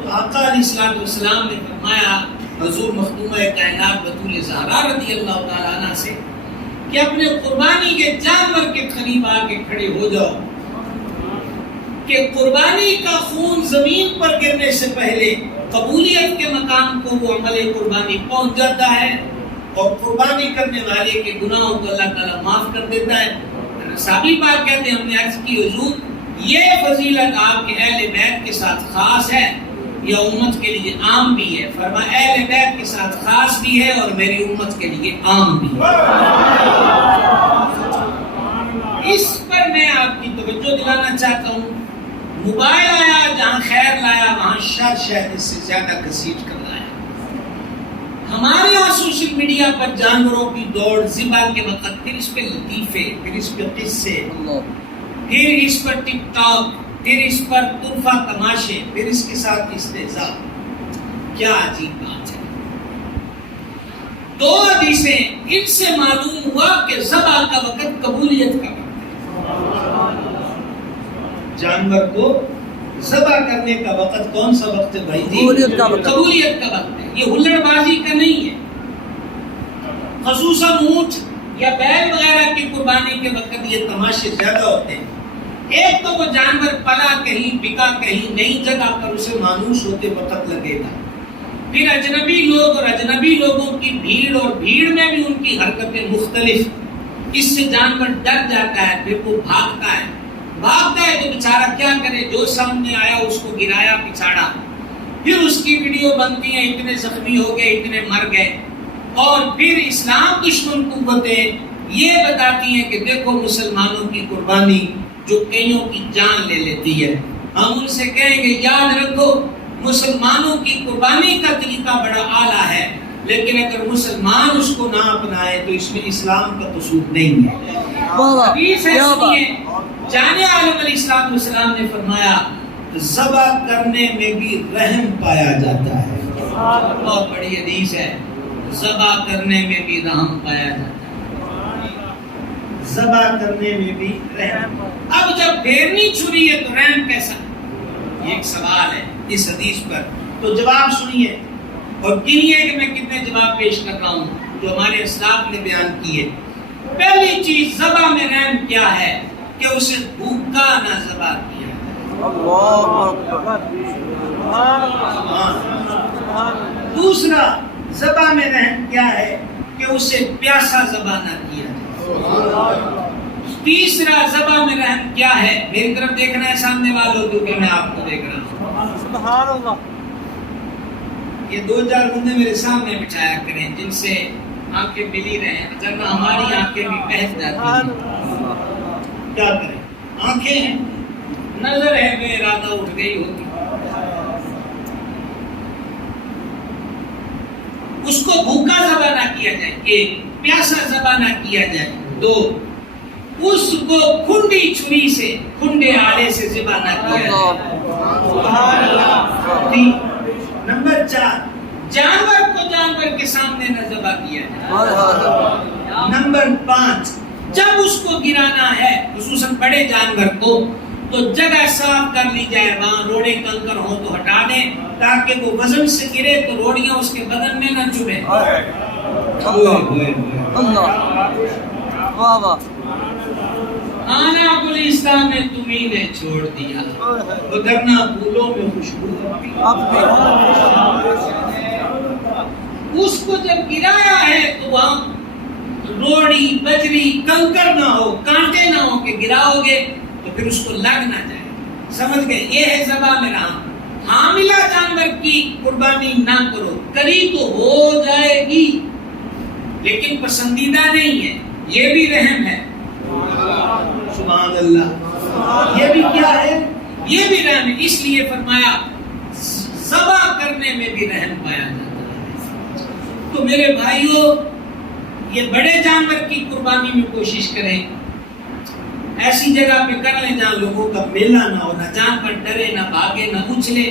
تو آقا علیہ السلام نے فرمایا حضور مخدومہ کائنات بطول زہرا رضی اللہ تعالیٰ عنہ سے کہ اپنے قربانی کے جانور کے قریب آ کے کھڑے ہو جاؤ کہ قربانی کا خون زمین پر گرنے سے پہلے قبولیت کے مقام کو وہ عمل قربانی پہنچ جاتا ہے اور قربانی کرنے والے کے گناہوں کو اللہ تعالیٰ معاف کر دیتا ہے۔ صحابی پاک کہتے ہیں ہم نے عرض کی حضور یہ فضیلت آپ کے اہل بیت کے ساتھ خاص ہے یا امت کے لیے عام بھی ہے؟ فرمایا اہل بیت کے ساتھ خاص بھی ہے اور میری امت کے لیے عام بھی ہے۔ اس پر میں آپ کی توجہ دلانا چاہتا ہوں، موبائل آیا جہاں خیر لایا وہاں شر شاید اس سے زیادہ گھسیٹ کر لایا۔ ہمارے یہاں سوشل میڈیا پر جانوروں کی دوڑ ذبح کے وقت پھر اس پہ لطیفے، پھر اس پہ قصے، پھر اس پر ٹک ٹاک، پھر اس پر طرفہ تماشے، پھر اس کے ساتھ استہزاء، کیا عجیب بات ہے۔ دو حدیثیں ان سے معلوم ہوا کہ ذبح کا وقت قبولیت کا وقت ہے۔ جانور کو ذبح کرنے کا وقت کون سا وقت ہے بھائی جی؟ قبولیت کا وقت، قبولیت کا وقت ہے، یہ ہلڑ بازی کا نہیں ہے۔ خصوصاً اونٹ یا بیل وغیرہ کی قربانی کے وقت یہ تماشے زیادہ ہوتے ہیں۔ ایک تو وہ جانور پلا کہیں، بکا کہیں، نئی جگہ پر اسے مانوس ہوتے وقت لگے گا، پھر اجنبی لوگ اور اجنبی لوگوں کی بھیڑ، اور بھیڑ میں بھی ان کی حرکتیں مختلف، اس سے جانور ڈر جاتا ہے، پھر وہ بھاگتا ہے تو بیچارہ کیا کرے، جو سامنے آیا اس کو گرایا پچھاڑا، پھر اس کی ویڈیو بنتی ہیں، اتنے زخمی ہو گئے، اتنے مر گئے، اور پھر اسلام دشمن قوتیں یہ بتاتی ہیں کہ دیکھو مسلمانوں کی قربانی جو کئیوں کی جان لے لیتی ہے۔ ہم ان سے کہیں گے یاد رکھو مسلمانوں کی قربانی کا طریقہ بڑا اعلیٰ ہے، لیکن اگر مسلمان اس کو نہ اپنائے تو اس میں اسلام کا قصور نہیں ہے۔ حدیث ہے سنیے، جانے عالم علیہ السلام نے فرمایا ذبح کرنے میں بھی رحم پایا جاتا ہے۔ بہت بڑی حدیث ہے، ذبح کرنے میں بھی رحم پایا جاتا ہے، ذبح کرنے میں بھی رحم۔ اب جب پھیرنی چھری ہے تو رحم کیسا؟ یہ ایک سوال ہے اس حدیث پر، تو جواب سنیے اور گنیے کہ میں کتنے جواب پیش کر رہا ہوں جو ہمارے اسلاف نے بیان کیے۔ پہلی چیز ذبح میں رحم کیا ہے کہ اسے بھوکا نہ ذبح کیا۔ دوسرا ذبح میں رحم کیا ہے کہ اسے پیاسا ذبح نہ کیا۔ تیسرا ذبح میں رحم کیا ہے، میری طرف دیکھنا ہے سامنے والوں کیونکہ میں آپ کو دیکھ رہا ہوں۔ سبحان اللہ، یہ دو چار بندے میرے سامنے بٹھایا کریں جن سے آنکھیں ملی رہیں، ورنہ ہماری آنکھیں بھی بہت جاتی ہیں۔ کیا کریں، آنکھیں ہیں نظر ہے بے ارادہ اٹھ گئی ہوتی. اس کو بھوکا ذبح نہ کیا جائے، ایک پیاسا ذبح نہ کیا جائے، دو اس کو کھنڈی چھری سے، کھنڈے آلے سے ذبح نہ کیا جائے. سبحان اللہ. تین. نمبر 4 جانور کو جانور کے سامنے نہ ذبح کیا جائے. نمبر 5 جب اس کو گرانا ہے خصوصاً بڑے جانور کو تو جگہ صاف کر لی جائے، وہاں روڑے کنکر ہو تو ہٹا دیں تاکہ وہ وزن سے گرے تو روڑیاں اس کے بدن میں نہ چبھیں. آنا گلستان میں تمہیں نے چھوڑ دیا، ادھرنا پھولوں میں خوشبو. اس کو جب گرایا ہے تو وہاں روڑی بجری کنکر نہ ہو، کانٹے نہ ہو کہ گراؤ گے تو پھر اس کو لگ نہ جائے. سمجھ گئے؟ یہ ہے ذبح میں رہا. حاملہ جانور کی قربانی نہ کرو، کری تو ہو جائے گی لیکن پسندیدہ نہیں ہے. یہ بھی رحم ہے. سبحان اللہ. یہ بھی کیا ہے؟ یہ بھی رحم ہے. اس لیے فرمایا ذبح کرنے میں بھی رحم پایا جاتا ہے. تو میرے بھائیوں، یہ بڑے جانور کی قربانی میں کوشش کریں، ایسی جگہ پہ کر لیں جہاں لوگوں کا میلہ نہ ہو، نہ جانور ڈرے، نہ بھاگے، نہ اچھلے،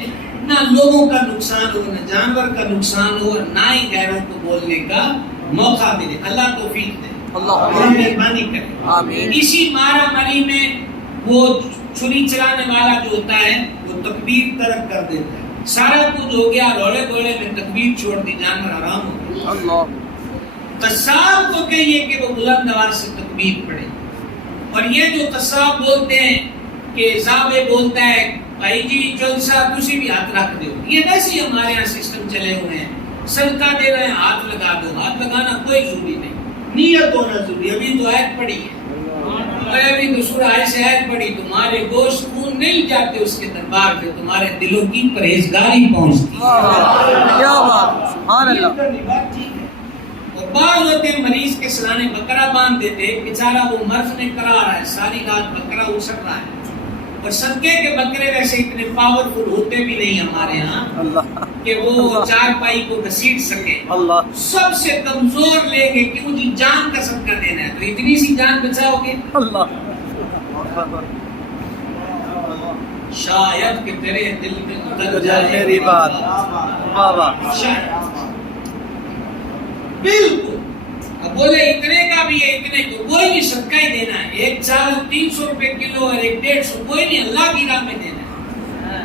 نہ لوگوں کا نقصان ہو، نہ جانور کا نقصان ہو، نہ ہی غیروں کو بولنے کا موقع ملے. اللہ توفیق دے، اللہ مہربانی کرے. آمین. اسی مارا ماری میں وہ چھری چلانے والا جو ہوتا ہے وہ تکبیر ترک کر دیتا ہے. سارا کچھ ہو گیا، روڑے گوڑے میں تکبیر چھوڑ دی، جانور آرام ہو گیا. اللہ. قصاب کو کہیے کہ وہ بلند آواز سے تکبیر پڑھے. اور یہ جو قصاب بولتے ہیں کہ ضابع بولتا ہے بھائی جی جلسہ تسی بھی ہاتھ رکھ دو، یہ ویسے ہی ہمارے یہاں سسٹم چلے ہوئے ہیں. صدقہ دے رہے ہیں ہاتھ لگا دو. ہاتھ لگانا کوئی ضروری نہیں، نیت ہونا ضروری. ابھی تو آیت پڑھی ہے، اور ابھی تو سورہ سے آیت پڑھی. تمہارے گوشت خون نہیں جاتے اس کے دربار پہ، تمہارے دلوں کی پرہیزگاری پہنچتی. کیا بات، سبحان اللہ. بعض ہوتے ہیں مریض کے سرانے بکرا باندھ دیتے، بیچارہ وہ مرض نے کرا رہا ہے، ساری رات بکرا اچھل رہا ہے. اور صدقے کے بکرے ویسے اتنے پاورفل ہوتے بھی نہیں ہمارے ہاں کہ وہ چار پائی کو گھسیٹ سکے. سب سے کمزور لیں گے کہ مجھے جان کا صدقہ دینا ہے تو اتنی سی جان بچاؤ گے. شاید کہ تیرے دل میں اتر جائے میری بات. بالکل. اب بولے اتنے کا بھی ہے، اتنے کو کوئی نہیں، صدقہ ہی دینا ہے. ایک چاول 300 روپے کلو اور ایک 150، کوئی نہیں، اللہ کی راہ میں دینا ہے.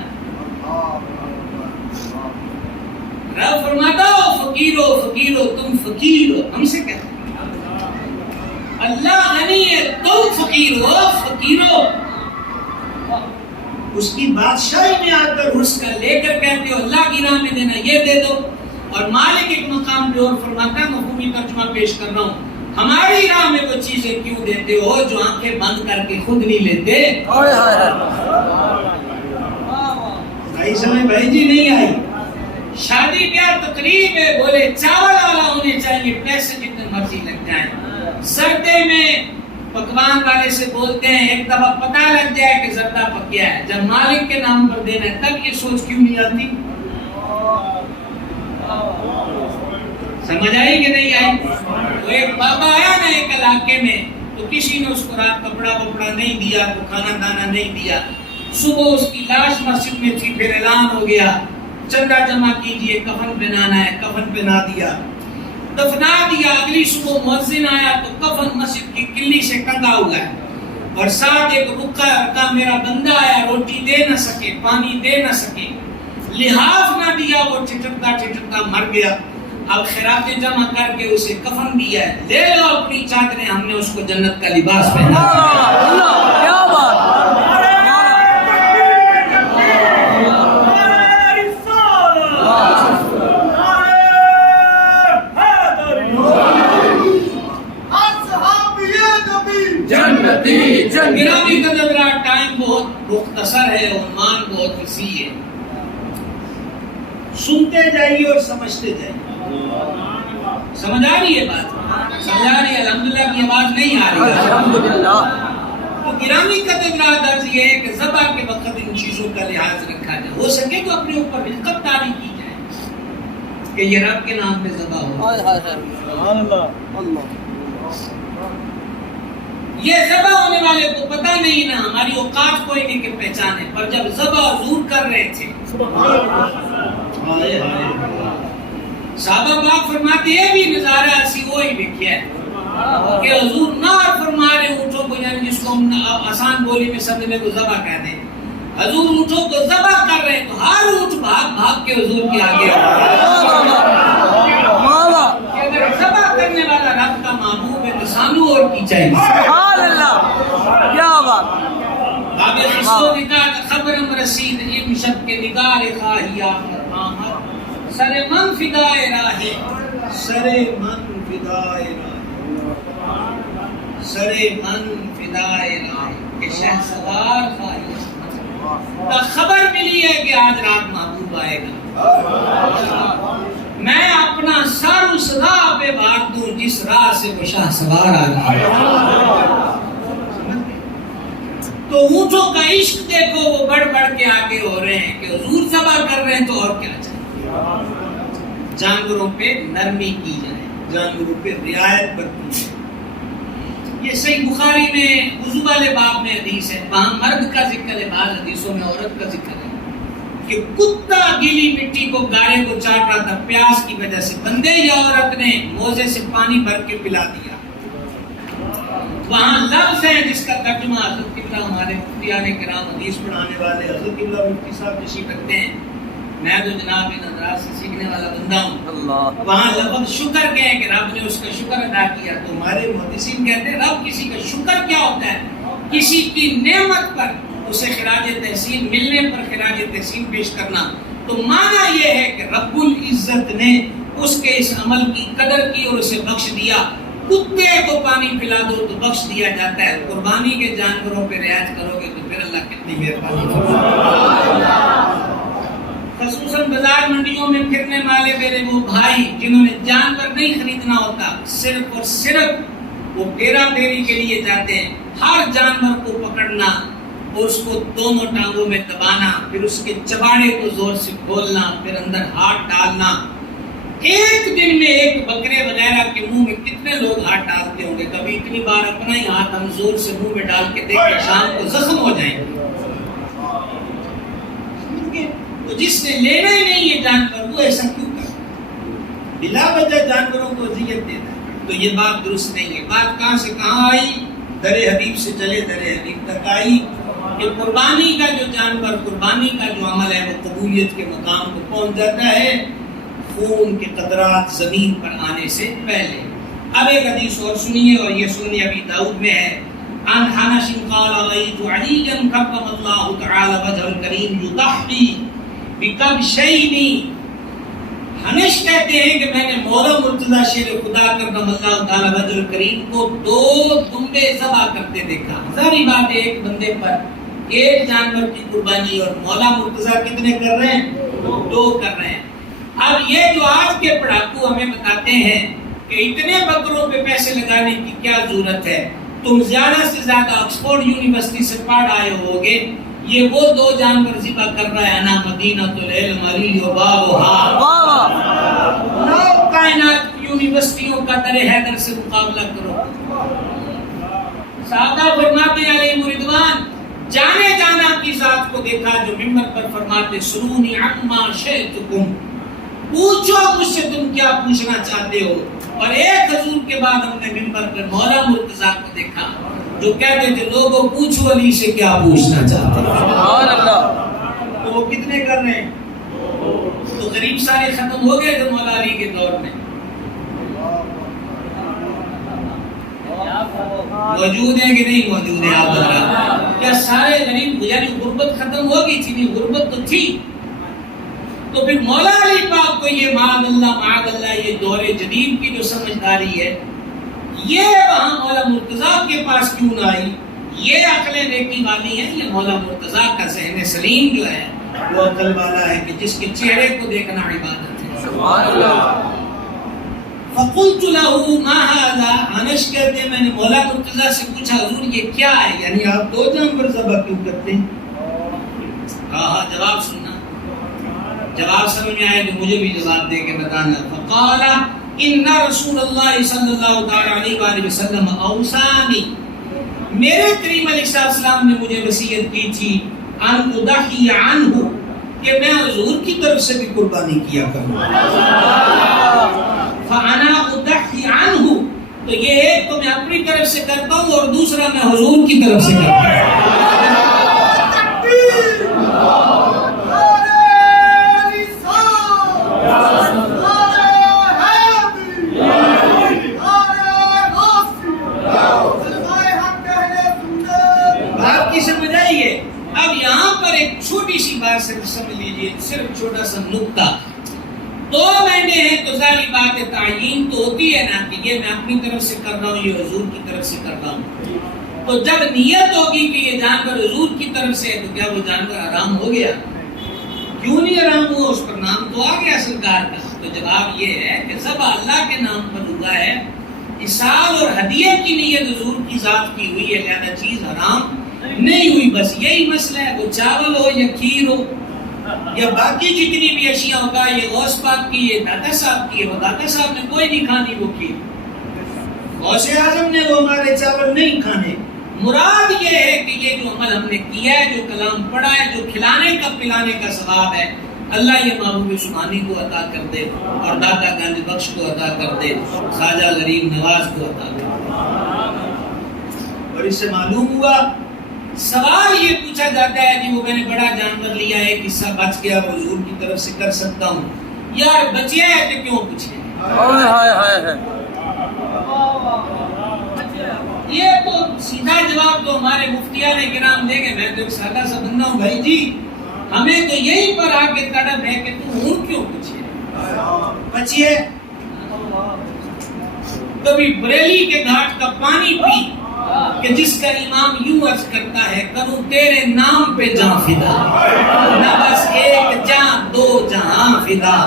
رب فرماتا ہو فقیرو فقیرو تم فقیر ہو، ہم سے کہتے ہیں اللہ غنی ہے تم فقیر ہو، فقیرو. اس کی بادشاہی میں آ کر اس کا لے کر کہتے ہو اللہ کی راہ میں دینا، یہ دے دو. اور مالک ایک مقام پہ اور فرماتا ہے، مفہومی ترجمہ پیش کر رہا ہوں، ہماری راہ میں وہ چیزیں کیوں دیتے ہو جو آنکھیں بند کر کے خود نہیں لیتے. بھائی سمجھ بھائی جی نہیں آئی. شادی بیاہ تقریب ہے، بولے چاول والا ہونے چاہیے، پیسے جتنے مرضی لگ جائیں. سردے میں پکوان والے سے بولتے ہیں ایک دفعہ پتہ لگ جائے کہ زردہ پک گیا ہے، جب مالک کے نام پر دینا ہے تب یہ سوچ کیوں نہیں آتی. سمجھ آئی کہ نہیں آئی؟ تو ایک بابا آیا نا ایک علاقے میں، تو کسی نے اس کو رات کپڑا وپڑا نہیں دیا، تو کھانا دانا نہیں دیا. صبح اس کی لاش مسجد میں تھی، پھر اعلان ہو گیا چندہ جمع کیجئے، کفن پہنانا ہے. کفن پہنا دیا، دفنا دیا. اگلی صبح مؤذن آیا تو کفن مسجد کی کلی سے ٹنگا ہوا ہے، اور ساتھ ایک رکا رکا میرا بندہ آیا، روٹی دے نہ سکے، پانی دے نہ سکے، لحاف نہ دیا، وہ ٹھٹکتا ٹھٹکتا مر گیا. اب خیراتیں جمع کر کے اسے کفن دیا ہے، لے لو اپنی چادریں، ہم نے اس کو جنت کا لباس پہنا. کیا بات. جنتی گرامی کا نظرہ ٹائم بہت مختصر ہے، عنوان بہت وسیع ہے. سنتے جائیے اور سمجھتے جائیے. سمجھ آ رہی ہے بات؟ سمجھ آ رہی ہے؟ الحمدللہ کی آواز نہیں آ رہی. الحمدللہ. تو گرامی قدر درج یہ ہے کہ ذبح کے وقت ان چیزوں کا لحاظ رکھا جائے، ہو سکے تو اپنے اوپر رقت طاری کی جائے کہ یہ رب کے نام پہ ذبح ہو۔ سبحان اللہ اللہ یہ ذبح ہونے والے کو پتہ نہیں نا، ہماری اوقات کوئی نہیں کہ پہچانے، پر جب ذبح حضور کر رہے تھے صحابہ پاک فرماتے ہیں بھی نظارہ اسی وہی لکھیا ہے کہ حضور نار فرما رہے اونٹوں کو، یعنی جس کو ہم آسان بولی میں سمجھنے کو ذبح کہتے ہیں، حضور اونٹوں کو ذبح کر رہے ہیں تو ہر اونٹ بھاگ بھاگ کے حضور کے آگے اگر ذبح کرنے والا رب کا محبوب ہے تو سانو اور کی چاہیے۔ سبحان اللہ کیا بات باب خصو نگاہ خبرم رسید ام شب کے نگار خواہی آخر آمد سر من فدائے راہی، سر من فدائے راہی، سر من فدائے راہی کہ شہ سوار خواہی آمد، خبر ملی ہے کہ آج رات محبوب آئے گا، میں اپنا سر اس راہ پہ بار دوں جس راہ سے وہ شاہ سوار آ رہا ہے۔ تو اونٹوں کا عشق دیکھو، وہ بڑھ بڑھ کے آگے ہو رہے ہیں کہ حضور ذبح کر رہے ہیں تو اور کیا چاہیے۔ جانوروں پہ نرمی کی جائے، جانوروں پہ رعایت برتی جائے۔ یہ صحیح بخاری میں وضو والے باب میں حدیث ہے، وہاں مرد کا ذکر ہے، بعض حدیثوں میں عورت کا ذکر ہے کہ کتا گیلی مٹی کو گارے کو چاٹ رہا تھا پیاس کی وجہ سے، بندے یا عورت نے موزے سے پانی بھر کے پلا دیا۔ وہاں لفظ ہے جس کا ترجمہ حضرت قبلہ ہمارے مفتیان کرام حدیث پڑھانے والے حضرت قبلہ مفتی صاحب تشریف رکھتے ہیں، میں تو جناب ان حضرات سے سیکھنے والا بندہ ہوں۔ وہاں لفظ شکر کے ہے کہ رب نے اس کا شکر ادا کیا، تو ہمارے محدثین کہتے ہیں رب کسی کا شکر کیا ہوتا ہے؟ کسی کی نعمت پر اسے خراج تحسین ملنے پر خراج تحسین پیش کرنا۔ تو معنی یہ ہے کہ رب العزت نے اس کے اس عمل کی قدر کی اور اسے بخش دیا۔ کتے کو پانی پلا دو تو بخش دیا جاتا ہے، قربانی کے جانوروں پہ رعایت کرو گے تو پھر اللہ کتنی مہربانی کرے۔ خصوصاً بازار منڈیوں میں پھرنے والے میرے وہ بھائی جنہوں نے جانور نہیں خریدنا ہوتا، صرف اور صرف وہ پھیرا پھیری کے لیے جاتے ہیں، ہر جانور کو پکڑنا اور اس کو دونوں ٹانگوں میں دبانا، پھر اس کے چباڑے کو زور سے کھولنا، پھر اندر ہاتھ ڈالنا۔ ایک دن میں ایک بکرے وغیرہ کے منہ میں کتنے لوگ ہاتھ ڈالتے ہوں گے؟ کبھی اتنی بار اپنا ہی ہاتھ ہم زور سے منہ میں ڈال کے دیکھیں شام کو زخم ہو جائیں گے۔ تو جس نے لینا ہی نہیں ہے جانور وہ ایسا کیوں کرتا؟ بلا وجہ جانوروں کو اذیت دیتا ہے، تو یہ بات درست نہیں ہے۔ بات کہاں سے کہاں آئی؟ در حبیب سے چلے در حبیب تک آئی کہ قربانی کا جو جانور، قربانی کا جو عمل ہے وہ قبولیت کے مقام کو پہنچ جاتا ہے خون کے قطرات زمین پر آنے سے پہلے۔ اب ایک حدیث اور سنیے، اور یہ سنی ابی داؤد میں ہے، عن حنش قال رأيت عليا كرم الله تعالى وجهه الكريم يضحي بكبشين۔ حنش کہتے ہیں کہ میں نے مولا مرتضی شیر خدا کرم اللہ تعالی وجہ الکریم کو 2 دمبے ذبح کرتے دیکھا۔ ظاہری بات ہے ایک بندے پر ایک جانور کی قربانی، اور مولا مرتضی کتنے کر رہے ہیں؟ 2 کر رہے ہیں۔ اب یہ جو آج کے پڑھاکو ہمیں بتاتے ہیں کہ اتنے بکروں پہ پیسے لگانے کی کیا ضرورت ہے، تم زیادہ سے زیادہ آکسفورڈ یونیورسٹی سے پڑھ آئے ہوگے، یہ وہ 2 جانور ذبح کر رہا ہے، انا مدینۃ العلم علی و بابھا۔ 9 کائنات یونیورسٹیوں کا در حیدر سے مقابلہ کرو۔ صحابہ فرماتے ہیں علیہ رضوان، جانے جانا کی ذات کو دیکھا جو ممبر پر فرماتے سرونی عما شئتکم، پوچھو مجھ سے تم کیا پوچھنا چاہتے ہو۔ اور ایک حضور کے بعد ہم نے ممبر پر مولا مرتضیٰ کو دیکھا جو کہتے تھے لوگوں پوچھو علی سے کیا پوچھنا چاہتے ہو۔ سبحان اللہ۔ تو وہ کتنے کر رہے ہیں؟ تو غریب سارے ختم ہو گئے تھے مولا علی کے دور میں؟ موجود ہیں کہ نہیں موجود ہیں؟ آپ بتائیں کیا سارے غریب، یعنی غربت ختم ہو گئی تھی؟ نہیں، غربت تو تھی۔ تو پھر مولا علی پاک کو یہ معاذ اللہ یہ دور جدید کی جو سمجھداری ہے یہ وہاں مولا مرتضیٰ کے پاس کیوں نہ آئی؟ یہ عقل نیکی والی ہے، یہ مولا مرتضیٰ کا ذہن سلیم جو ہے وہ عقل والا ہے کہ جس کے چہرے کو دیکھنا عبادت ہے۔ سبحان اللہ۔ فقلت له ما هذا، انس کہتے ہیں میں نے مولا مرتضیٰ سے پوچھا حضور یہ کیا ہے، یعنی آپ دو جانور ذبح کیوں کرتے ہیں؟ کہا جواب سننا، جواب سمجھ میں آئے تو مجھے بھی جواب دے کے بتانا. فقال ان رسول اللہ صلی اللہ علیہ وآلہ وسلم اوصانی، میرے کریم علیہ السلام نے مجھے وصیت کی تھی ان اضحی عنہ، کہ میں حضور کی طرف سے بھی قربانی کیا کروں. فانا اضحی عنہ، تو یہ ایک تو میں اپنی طرف سے کرتا ہوں اور دوسرا میں حضور کی طرف سے کرتا ہوں. بات کی سمجھ آئیے؟ اب یہاں پر ایک چھوٹی سی بات صرف سمجھ لیجیے، صرف چھوٹا سا نکتہ. 2 مہینے ہیں تو ظاہری بات ہے تعیین تو ہوتی ہے نا کہ یہ میں اپنی طرف سے کر رہا ہوں، یہ حضور کی طرف سے کر رہا ہوں. تو جب نیت ہوگی کہ یہ جانور حضور کی طرف سے ہے تو کیا وہ جانور حرام ہو گیا؟ کیوں نہیں حرام ہوا؟ اس پر نام تو آ گیا سرکار کا. تو جواب یہ ہے کہ ذبح اللہ کے نام پر ہوا ہے، اصال اور ہدیہ کی نیت حضور کی ذات کی ہوئی ہے، لہذا چیز حرام نہیں ہوئی. بس یہی مسئلہ ہے. وہ چاول ہو یا کھیر ہو یا باقی جتنی بھی اشیاء ہوگا، یہ غوث پاک کی، یہ داتا صاحب کی ہے، وہ داتا صاحب نے کوئی نہیں کھانی وہ کھیر، غوث اعظم نے وہ ہمارے چاول نہیں کھانے. مراد یہ ہے کہ یہ جو عمل ہم نے کیا ہے، جو کلام پڑھا ہے، جو کھلانے کا پلانے کا ثواب ہے، اللہ یہ محبوب سبحانی کو عطا کر دے اور داتا گنج بخش کو عطا کر دے، خواجہ غریب نواز کو عطا کر دے. اور اس سے معلوم ہوا، سوال یہ پوچھا جاتا ہے کہ وہ میں نے بڑا جانور لیا ہے، ایک حصہ بچ گیا، وہ حضور کی طرف سے کر سکتا ہوں. یار بچیا ہے تو کیوں پوچھے؟ یہ تو سیدھا جواب تو ہمارے مفتیان کرام دیں گے. میں تو ایک سادہ سا بندہ ہوں بھائی جی، ہمیں تو یہی پر آ کے تڑپ ہے کہ تو ہوں کیوں پوچھے؟ بچیے کبھی بریلی کے گھاٹ کا پانی پی کہ جس کا امام یوں عرض کرتا ہے کروں تیرے نام پہ جاں فدا، نہ بس ایک جاں 2 جہاں فدا،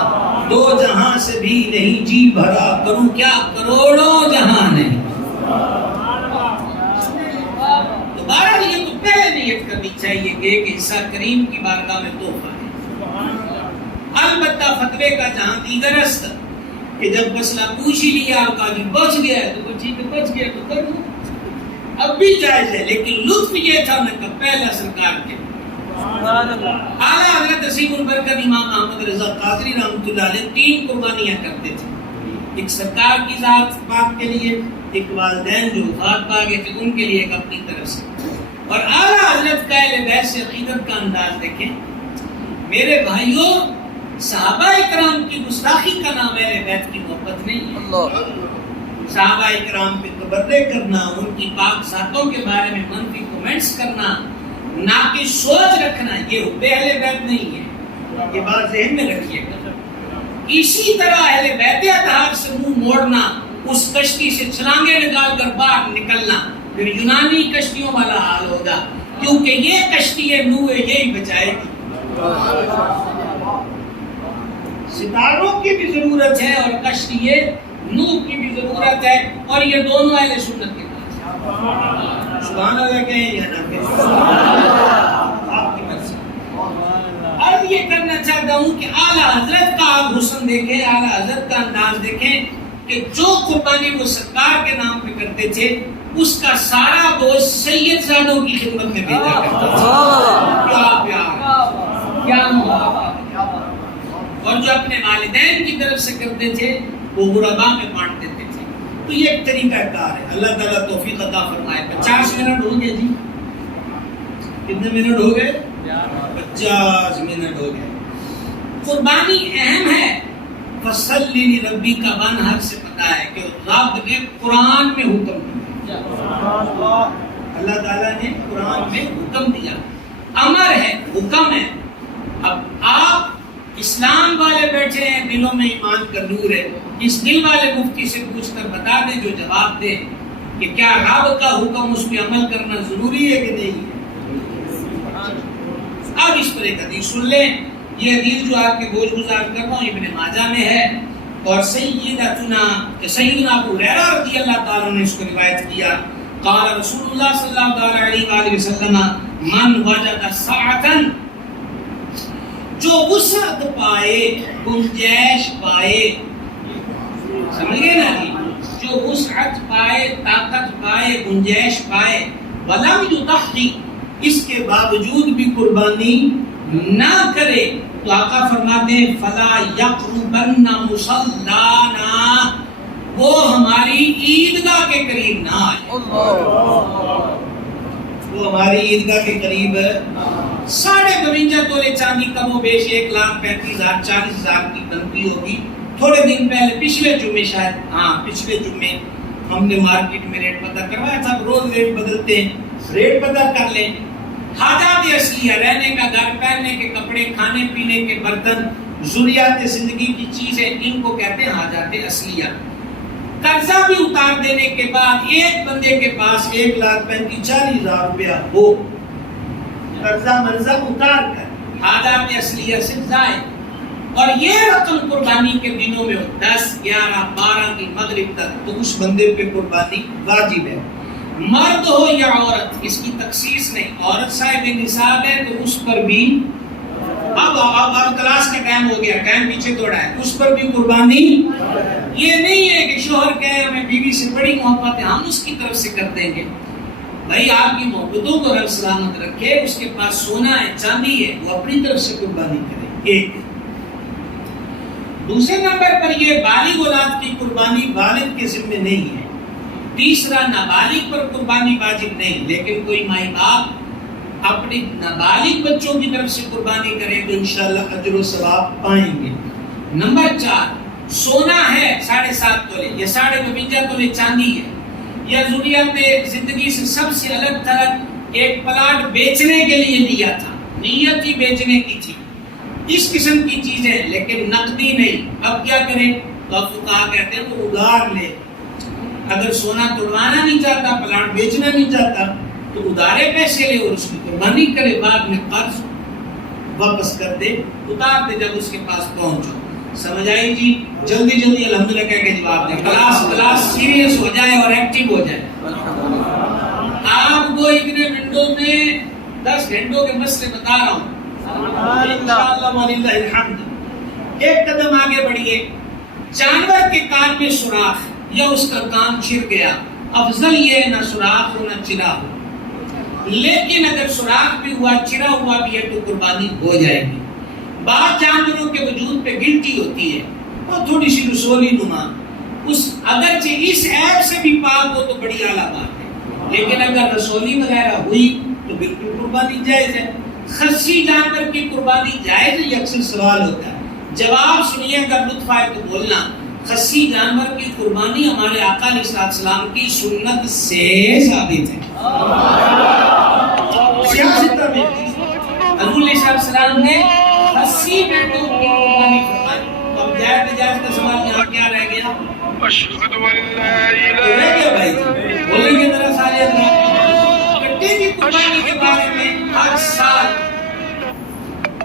2 جہاں سے بھی نہیں جی بھرا، کروں کیا کروڑوں جہاں نہیں. دوبارہ یہ تو پہلے نیت کرنی چاہیے کہ ایک حصہ کریم کی بارگاہ میں تحفہ ہے. البتہ فتوے کا جہاں دیگر است کہ جب مسئلہ پوچھ ہی لیا اور کہا جی بچ گیا ہے تو ٹھیک ہے، بچ گیا تو کر لوں، اب بھی جائز ہے. لیکن لطف یہ تھا میں کب پہلا سرکار کے اعلیٰ حضرت نصیب البرکت امام احمد رضا قادری رحمۃ اللہ علیہ 3 قربانیاں کرتے تھے. ایک سرکار کی ذات پاک کے لیے، ایک والدین جو وفات پا گئے تھے ان کے لیے، ایک اپنی طرف سے. اور اعلیٰ حضرت کا اہل بیت سے عقیدت کا انداز دیکھیں. میرے بھائیوں، صحابہ اکرام کی گستاخی کا نام اہل بیت کی محبت نہیں ہے. صحابہ اکرام پہ تبرع کرنا، ان کی پاک ذاتوں کے بارے میں منفی کومنٹس کرنا، ناقص سوچ رکھنا، یہ حب اہل بیت نہیں ہے. یہ بات ذہن میں رکھیے گا. اسی طرح اہل بیت اطہار سے منہ موڑنا، اس کشتی سے چھلانگے نکال کر باہر نکلنا، پھر یونانی کشتیوں والا حال ہوگا، کیونکہ یہ کشتی ہے نوح یہی بچائے گی. ستاروں کی بھی ضرورت ہے اور کشتی نوح کی بھی ضرورت ہے، اور یہ دونوں اہل سنت کے پاس. سبحان اللہ کہیں یا نہ کہیں، آپ کی مرضی. عرض یہ کرنا چاہتا ہوں کہ اعلیٰ حضرت کا آپ حسن دیکھیں، اعلیٰ حضرت کا انداز دیکھیں کہ جو قربانی وہ سرکار کے نام پہ کرتے تھے اس کا سارا گوشت سید زادوں کی خدمت میں بھیجا کرتا تھا. کیا پیار، کیا محبت. اور جو اپنے والدین کی طرف سے کرتے تھے وہ غرباء میں بانٹ دیتے تھے. تو یہ ایک طریقہ کار ہے. اللہ تعالیٰ توفیق عطا فرمائے. 50 منٹ ہو گئے جی. کتنے منٹ ہو گئے؟ 50 منٹ ہو گئے. قربانی اہم ہے. فصلی لربی کا ونحر سے پتا ہے کہ رب نے قرآن میں حکم دیا. اللہ تعالیٰ نے قرآن میں حکم دیا. امر ہے، حکم ہے. اب آپ اسلام والے بیٹھے ہیں، دلوں میں ایمان کا نور ہے. اس دل والے مفتی سے پوچھ کر بتا دیں جو جواب دے کہ کیا رب کا حکم اس پہ عمل کرنا ضروری ہے کہ نہیں ہے. اب اس پر ایک حدیث سن لیں. یہ حدیث جو آپ کے گوش گزار کر رہا ہوں ابن ماجہ میں ہے. اور سیدنا ابو ہریرہ رضی اللہ تعالیٰ عنہ نے اس کو روایت کیا، قال رسول اللہ صلی اللہ علیہ وآلہ وسلم من وجد سعة، جو وسعت پائے، گنجائش پائے، سمجھ گئے نا جی، جو وسعت پائے، طاقت پائے، گنجائش پائے، ولم یضحی، اس کے باوجود بھی قربانی نہ کرے، تو آقا فرماتے ہیں فلا یقربن مصلانا، وہ ہماری عیدگاہ کے قریب نہ آئے، وہ ہماری عیدگاہ کے قریب 52.5 تولے چاندی کم و بیش 1,35,000 40,000 کی بنتی ہوگی۔ تھوڑے دن پہلے پچھلے جمعے شاید، ہاں پچھلے جمعے ہم نے مارکیٹ میں ریٹ پتہ کروایا تھا، روز ریٹ بدلتے ہیں، ریٹ پتہ کر لیں۔ حاجات اصلیہ، رہنے کا گھر، پہننے کے کپڑے، کھانے پینے کے برتن، ضروریات زندگی کی چیزیں، ان کو کہتے ہیں حاجات اصلیہ۔ قرضہ بھی اتار دینے کے بعد ایک بندے کے پاس 1,35,000 روپیہ ہو، قرضہ مرضہ اتار کر حاجات اصلیہ سے زائد، اور یہ رقم قربانی کے دنوں میں ہو 10 11 12 کی مغرب تک، تو اس بندے پہ قربانی واجب ہے، مرد ہو یا عورت، اس کی تخصیص نہیں۔ عورت صاحب نصاب ہے تو اس پر بھی اب کلاس کا ٹائم ہو گیا، ٹائم پیچھے دوڑا ہے، اس پر بھی قربانی۔ یہ نہیں ہے کہ شوہر کہے ہمیں بیوی سے بڑی محبت ہے، ہم اس کی طرف سے کر دیں گے۔ بھائی آپ کی محبتوں کو رب سلامت رکھے، اس کے پاس سونا ہے، چاندی ہے، وہ اپنی طرف سے قربانی کرے۔ ایک دوسرے نمبر پر یہ بالغ اولاد کی قربانی والد کے ذمہ نہیں ہے۔ تیسرا، نابالغ پر قربانی واجب نہیں، لیکن کوئی مائی باپ اپنے نابالغ بچوں کی طرف سے قربانی کرے تو انشاءاللہ اجر و ثواب پائیں گے۔ نمبر 4، سونا ہے 7.5 تولے یا 52.5 تولے چاندی ہے، یا ضروریات زندگی سے سب سے الگ تھلگ ایک پلاٹ بیچنے کے لیے لیا تھا، نیت ہی بیچنے کی تھی، اس قسم کی چیزیں، لیکن نقدی نہیں۔ اب کیا کریں؟ تو اب فقہا کہتے ہیں وہ ادھار لے، اگر سونا توڑوانا نہیں چاہتا، پلاٹ بیچنا نہیں چاہتا، تو ادھارے پیسے لے اور اس کی قربانی کرے، بعد میں قرض واپس کر دے، اتار دے جب اس کے پاس پہنچو۔ سمجھ آئی جی؟ جلدی جلدی الحمدللہ کہہ کے جواب دیں، کلاس سیریس ہو جائے اور ایکٹیو ہو جائے۔ آپ کو اتنے منٹوں میں 10 گھنٹوں کے مسئلے بتا رہا ہوں، انشاءاللہ وللہ الحمد۔ ایک قدم آگے بڑھیے، جانور کے کان میں سوراخ یا اس کا کان چر گیا، افضل یہ نہ سوراخ ہو نہ چرا ہو، لیکن اگر سوراخ بھی ہوا، چرا ہوا بھی ہے تو قربانی ہو جائے گی۔ بعض جانوروں کے وجود پہ گلٹی ہوتی ہے، وہ تھوڑی سی رسولی نما، اس اگرچہ اس عیب سے بھی پاک ہو تو بڑی اعلیٰ بات ہے، لیکن اگر رسولی وغیرہ ہوئی تو بالکل قربانی جائز ہے۔ خصی جانور کی قربانی جائز ہے، یہ اکثر سوال ہوتا ہے، جواب سنیے، اگر لطف آئے تو بولنا۔ خصی جانور کی قربانی ہمارے آقا علیہ السلام کی سنت سے ثابت ہے، سیاست میں حضور علیہ السلام نے خصی بیٹوں کی قربانی فرمائی۔ تو اب جائز نجائز کا سوال یہاں کیا رہ گیا؟ اشہد ان لا الہ الا اللہ، بھائی بولیں گے ذرا سارے حضرات۔ کٹے کی قربانی کے بارے میں ہر سال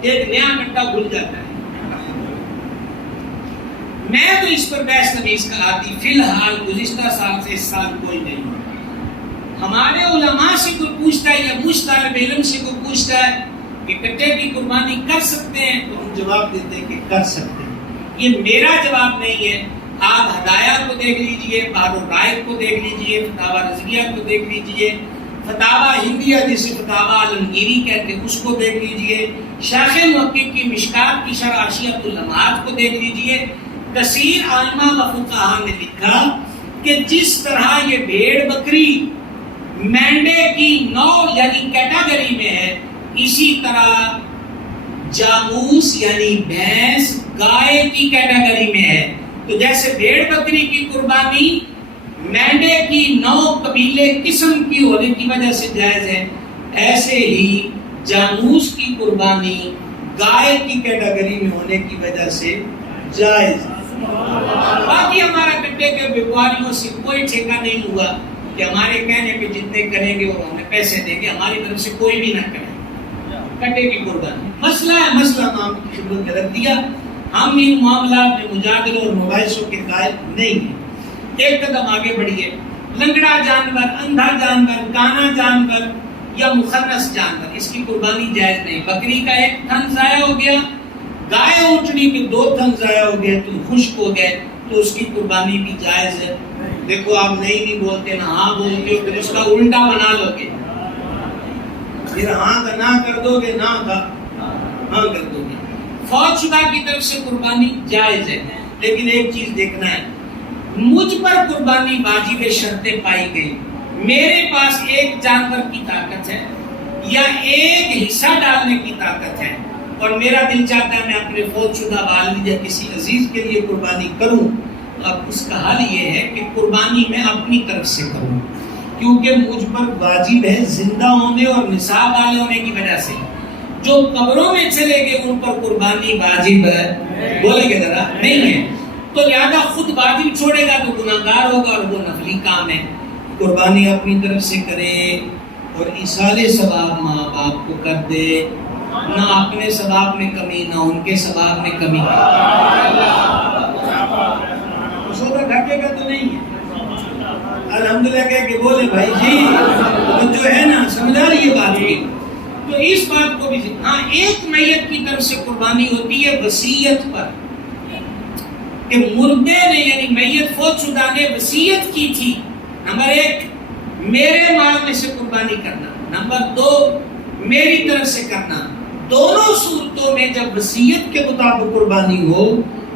ایک نیا کٹا کھل جاتا ہے، میں تو اس پر بحث نویس کراتی فی الحال گزشتہ سال سے اس سال کوئی نہیں۔ ہمارے علماء سے کوئی پوچھتا ہے یا مجھ طالب علم سے کوئی پوچھتا ہے کہ کٹے کی قربانی کر سکتے ہیں، تو ہم جواب دیتے ہیں کہ کر سکتے ہیں۔ یہ میرا جواب نہیں ہے، آپ ہدایات کو دیکھ لیجئے، بہر الرائق کو دیکھ لیجئے، فتاوی رضویہ کو دیکھ لیجئے، فتاوی ہندیہ جسے فتاوی عالمگیری کہتے ہیں اس کو دیکھ لیجئے، شیخ محقق کی مشکات کی شرح عشیۃ اللمعات کو دیکھ لیجئے۔ کثیر علماء و فقہا نے لکھا کہ جس طرح یہ بھیڑ بکری مینڈے کی نو یعنی کیٹاگری میں ہے، اسی طرح جاموس یعنی بھینس گائے کی کیٹاگری میں ہے۔ تو جیسے بھیڑ بکری کی قربانی مینڈے کی 9 قبیلے قسم کی ہونے کی وجہ سے جائز ہے، ایسے ہی جاموس کی قربانی گائے کی کیٹاگری میں ہونے کی وجہ سے جائز ہے۔ باقی ہمارا کٹے کے بیکاریوں سے کوئی ٹھیکہ نہیں ہوا کہ ہمارے کہنے پہ جتنے کریں گے وہ ہمیں پیسے دیں گے، ہماری طرف سے کوئی بھی نہ کرے کٹے کی قربانی۔ مسئلہ ہے، مسئلہ نام کی خدمت میں رکھ دیا۔ ہم ان معاملات میں مجادلوں اور مباحثوں کے قائل نہیں ہیں۔ ایک قدم آگے بڑھیے، لنگڑا جانور، اندھا جانور، کانا جانور یا مخنث جانور، اس کی قربانی جائز نہیں۔ بکری کا ایک تھن ضائع ہو گیا، گائے اونٹنی کے 2 تھن ضائع ہو گئے تو خشک ہو گئے تو اس کی قربانی بھی جائز ہے۔ دیکھو آپ نہیں بولتے نہ ہاں بولتے ہو، پھر اس کا الٹا بنا لو گے، پھر ہاں کا نہ کر دو گے، نہ کا ہاں کر دو گے۔ فوج شدہ کی طرف سے قربانی جائز ہے، لیکن ایک چیز دیکھنا ہے، مجھ پر قربانی واجب شرطیں پائی گئی، میرے پاس ایک جانور کی طاقت ہے یا ایک حصہ ڈالنے کی طاقت ہے اور میرا دل چاہتا ہے میں اپنے فوت شدہ والد یا کسی عزیز کے لیے قربانی کروں، تو اب اس کا حل یہ ہے کہ قربانی میں اپنی طرف سے کروں، کیونکہ مجھ پر واجب ہے زندہ ہونے اور نصاب والے ہونے کی وجہ سے۔ جو قبروں میں چلے گئے ان پر قربانی واجب ہے، بولے گے ذرا نہیں ہے، تو لہذا خود واجب چھوڑے گا تو گناہگار ہوگا اور وہ نفلی کام ہے۔ قربانی اپنی طرف سے کرے اور ایصال ثواب ماں باپ کو کر دے، نہ اپنے ثواب میں کمی نہ ان کے ثواب میں کمی۔ سودا گھٹے گا تو نہیں ہے، الحمدللہ کہہ کے بولے بھائی جی تو جو ہے نا سمجھا رہی ہے بات کی۔ تو اس بات کو بھی ہاں ایک میت کی طرف سے قربانی ہوتی ہے وصیت پر، کہ مردے نے یعنی میت فوت شدہ نے وصیت کی تھی، نمبر 1 میرے مال میں سے قربانی کرنا، نمبر 2 میری طرف سے کرنا۔ دونوں صورتوں میں جب وصیت کے مطابق قربانی ہو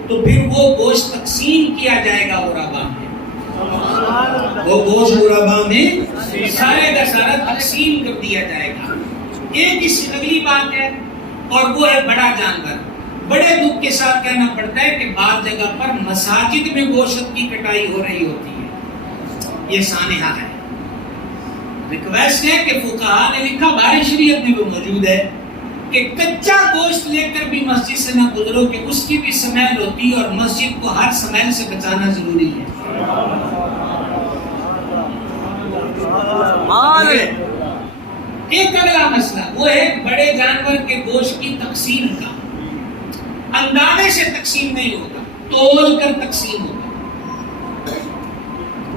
تو پھر وہ گوشت تقسیم کیا جائے گا غربا میں، وہ گوشت غربا میں سارے کا سارا تقسیم کر دیا جائے گا۔ ایک اس اگلی بات ہے اور وہ ہے بڑا جانور۔ بڑے دکھ کے ساتھ کہنا پڑتا ہے کہ بعض جگہ پر مساجد میں گوشت کی کٹائی ہو رہی ہوتی ہے، یہ سانحہ ہے۔ ریکویسٹ ہے کہ فقہاء نے لکھا، باری شریعت میں وہ موجود ہے کہ کچا گوشت لے کر بھی مسجد سے نہ گزرو کہ اس کی بھی سمیل ہوتی ہے اور مسجد کو ہر سمیل سے بچانا ضروری ہے۔ ایک اگلا مسئلہ وہ ہے بڑے جانور کے گوشت کی تقسیم کا۔ اندازے سے تقسیم نہیں ہوگا، تول کر تقسیم ہوگا۔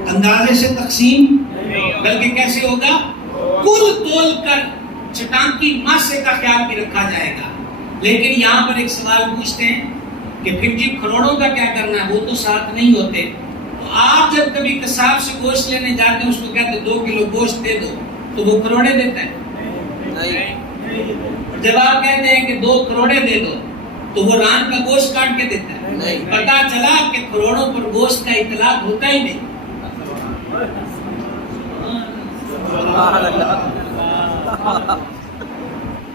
اندازے سے تقسیم بلکہ کیسے ہوگا؟ کل تول کر چٹان کی ماسے کا خیال بھی رکھا جائے گا۔ لیکن یہاں پر ایک سوال پوچھتے ہیں کہ پھر جی کروڑوں کا کیا کرنا ہے، وہ تو ساتھ نہیں ہوتے، تو آپ جب کبھی قصاب سے گوشت لینے جاتے ہیں اس کو کہتے 2 کلو گوشت دے دو تو وہ کروڑے دیتا ہے؟ جب آپ کہتے ہیں کہ 2 کروڑے دے دو تو وہ ران کا گوشت کاٹ کے دیتا ہے؟ پتا چلا کہ کروڑوں پر گوشت کا اطلاق ہوتا ہی نہیں۔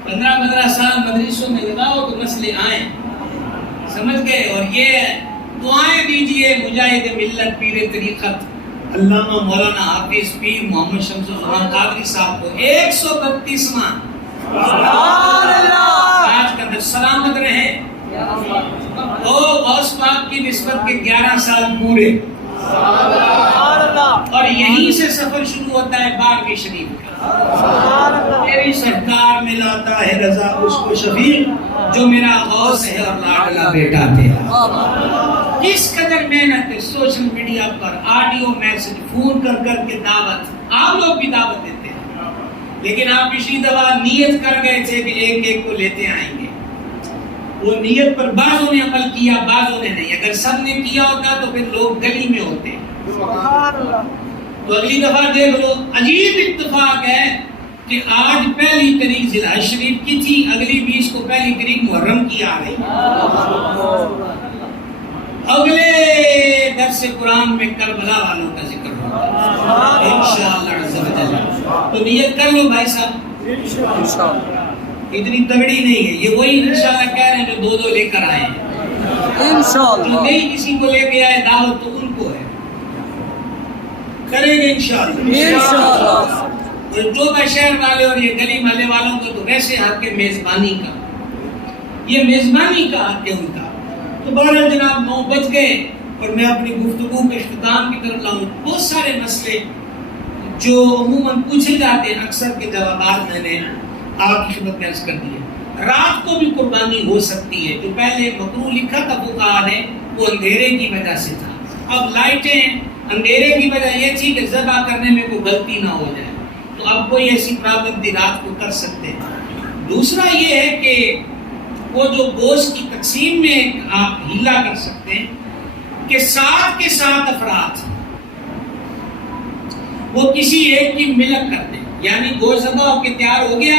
15 سال مدرسوں میں لگاؤ تو مسئلے آئیں، سمجھ گئے؟ اور یہ دعائیں دیجئے مجاہد ملت پیر طریقت علامہ مولانا حافظ پیر محمد شمس الرحمان قادری صاحب کو 132واں آج کا در سلامت رہے، وہ غوث پاک کی نسبت کے 11 سال پورے، اور یہیں سے سفر شروع ہوتا ہے 12ویں شریف کا۔ میری سرکار میں لاتا ہے رضا اس کو شفیع جو میرا غوث ہے اور لاڈلا بیٹا تیرا۔ کس قدر محنت ہے سوشل میڈیا پر، آڈیو میسج، فون کر کر کے دعوت، آپ لوگ بھی دعوت دیتے ہیں، لیکن آپ پچھلی دفعہ نیت کر گئے تھے کہ ایک ایک کو لیتے آئیں گے، وہ نیت پر بعضوں نے عمل کیا بعضوں نے نہیں۔ اگر سب نے کیا ہوتا تو پھر لوگ گلی میں ہوتے۔ تو اگلی دفعہ دیکھ لو، عجیب اتفاق ہے کہ آج 1 تاریخ ذی الحج شریف کی تھی، اگلی 20 کو 1 تاریخ محرم کی آ رہی۔ اگلے درس قرآن میں کربلا والوں کا ذکر ہوگا انشاءاللہ عز و جل۔ تو نیت کر لو بھائی صاحب، اتنی تگڑی نہیں ہے، یہ وہی انشاءاللہ کہہ رہے ہیں جو 2 لے کر آئے ہیں۔ جو نہیں کسی کو لے کے آئے دعوت تو ان کو ہے، کریں گے انشاءاللہ۔ جو شہر والے اور یہ گلی محلے والوں کو تو ویسے حق ہے میزبانی کا، یہ میزبانی کا حق ہے ان کا۔ تو 12 جناب 9 بج گئے اور میں اپنی گفتگو کے اختتام کی طرف لاؤں۔ بہت سارے مسئلے جو عموماً پوچھے جاتے ہیں اکثر کے جوابات میں نے آپ کی خدمت میں عرض کر دیے۔ رات کو بھی قربانی ہو سکتی ہے. جو پہلے مکروہ لکھا تھا فقہاء نے وہ اندھیرے کی وجہ سے تھا. اب لائٹیں اندھیرے کی وجہ یہ تھی کہ ذبح کرنے میں کوئی غلطی نہ ہو جائے, تو اب کوئی ایسی پابندی رات کو کر سکتے ہیں. دوسرا یہ ہے کہ وہ جو گوشت کی تقسیم میں آپ ہیلا کر سکتے ہیں کہ 7 کے 7 افراد وہ کسی ایک کی ملک کر دیں. یعنی گوشت ذبح ہو کے تیار ہو گیا,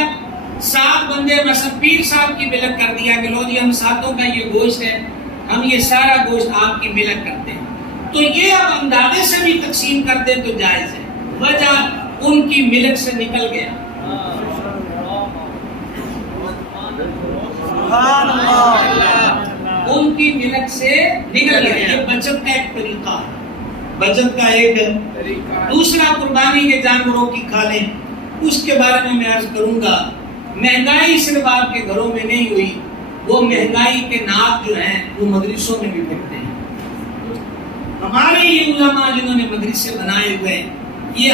7 بندے مثلا پیر صاحب کی ملک کر دیا کہ لو جی ہم 7 کا یہ گوشت ہے, ہم یہ سارا گوشت آپ کی ملک کرتے ہیں. تو یہ اب اندازے سے بھی تقسیم کر دیں تو جائز ہے, وجہ ان کی ملک سے نکل گیا. ان کی ملک سے نکل گیا. یہ بچت کا ایک طریقہ ہے, بچت کا ایک. دوسرا قربانی کے جانوروں کی کھالیں, اس کے بارے میں عرض کروں گا. مہنگائی صرف آپ کے گھروں میں نہیں ہوئی, وہ مہنگائی کے ناپ جو ہیں وہ مدرسوں میں بھی پھرتے ہیں. ہمارے یہ علماء جنہوں نے مدرسے بنائے ہوئے ہیں یہ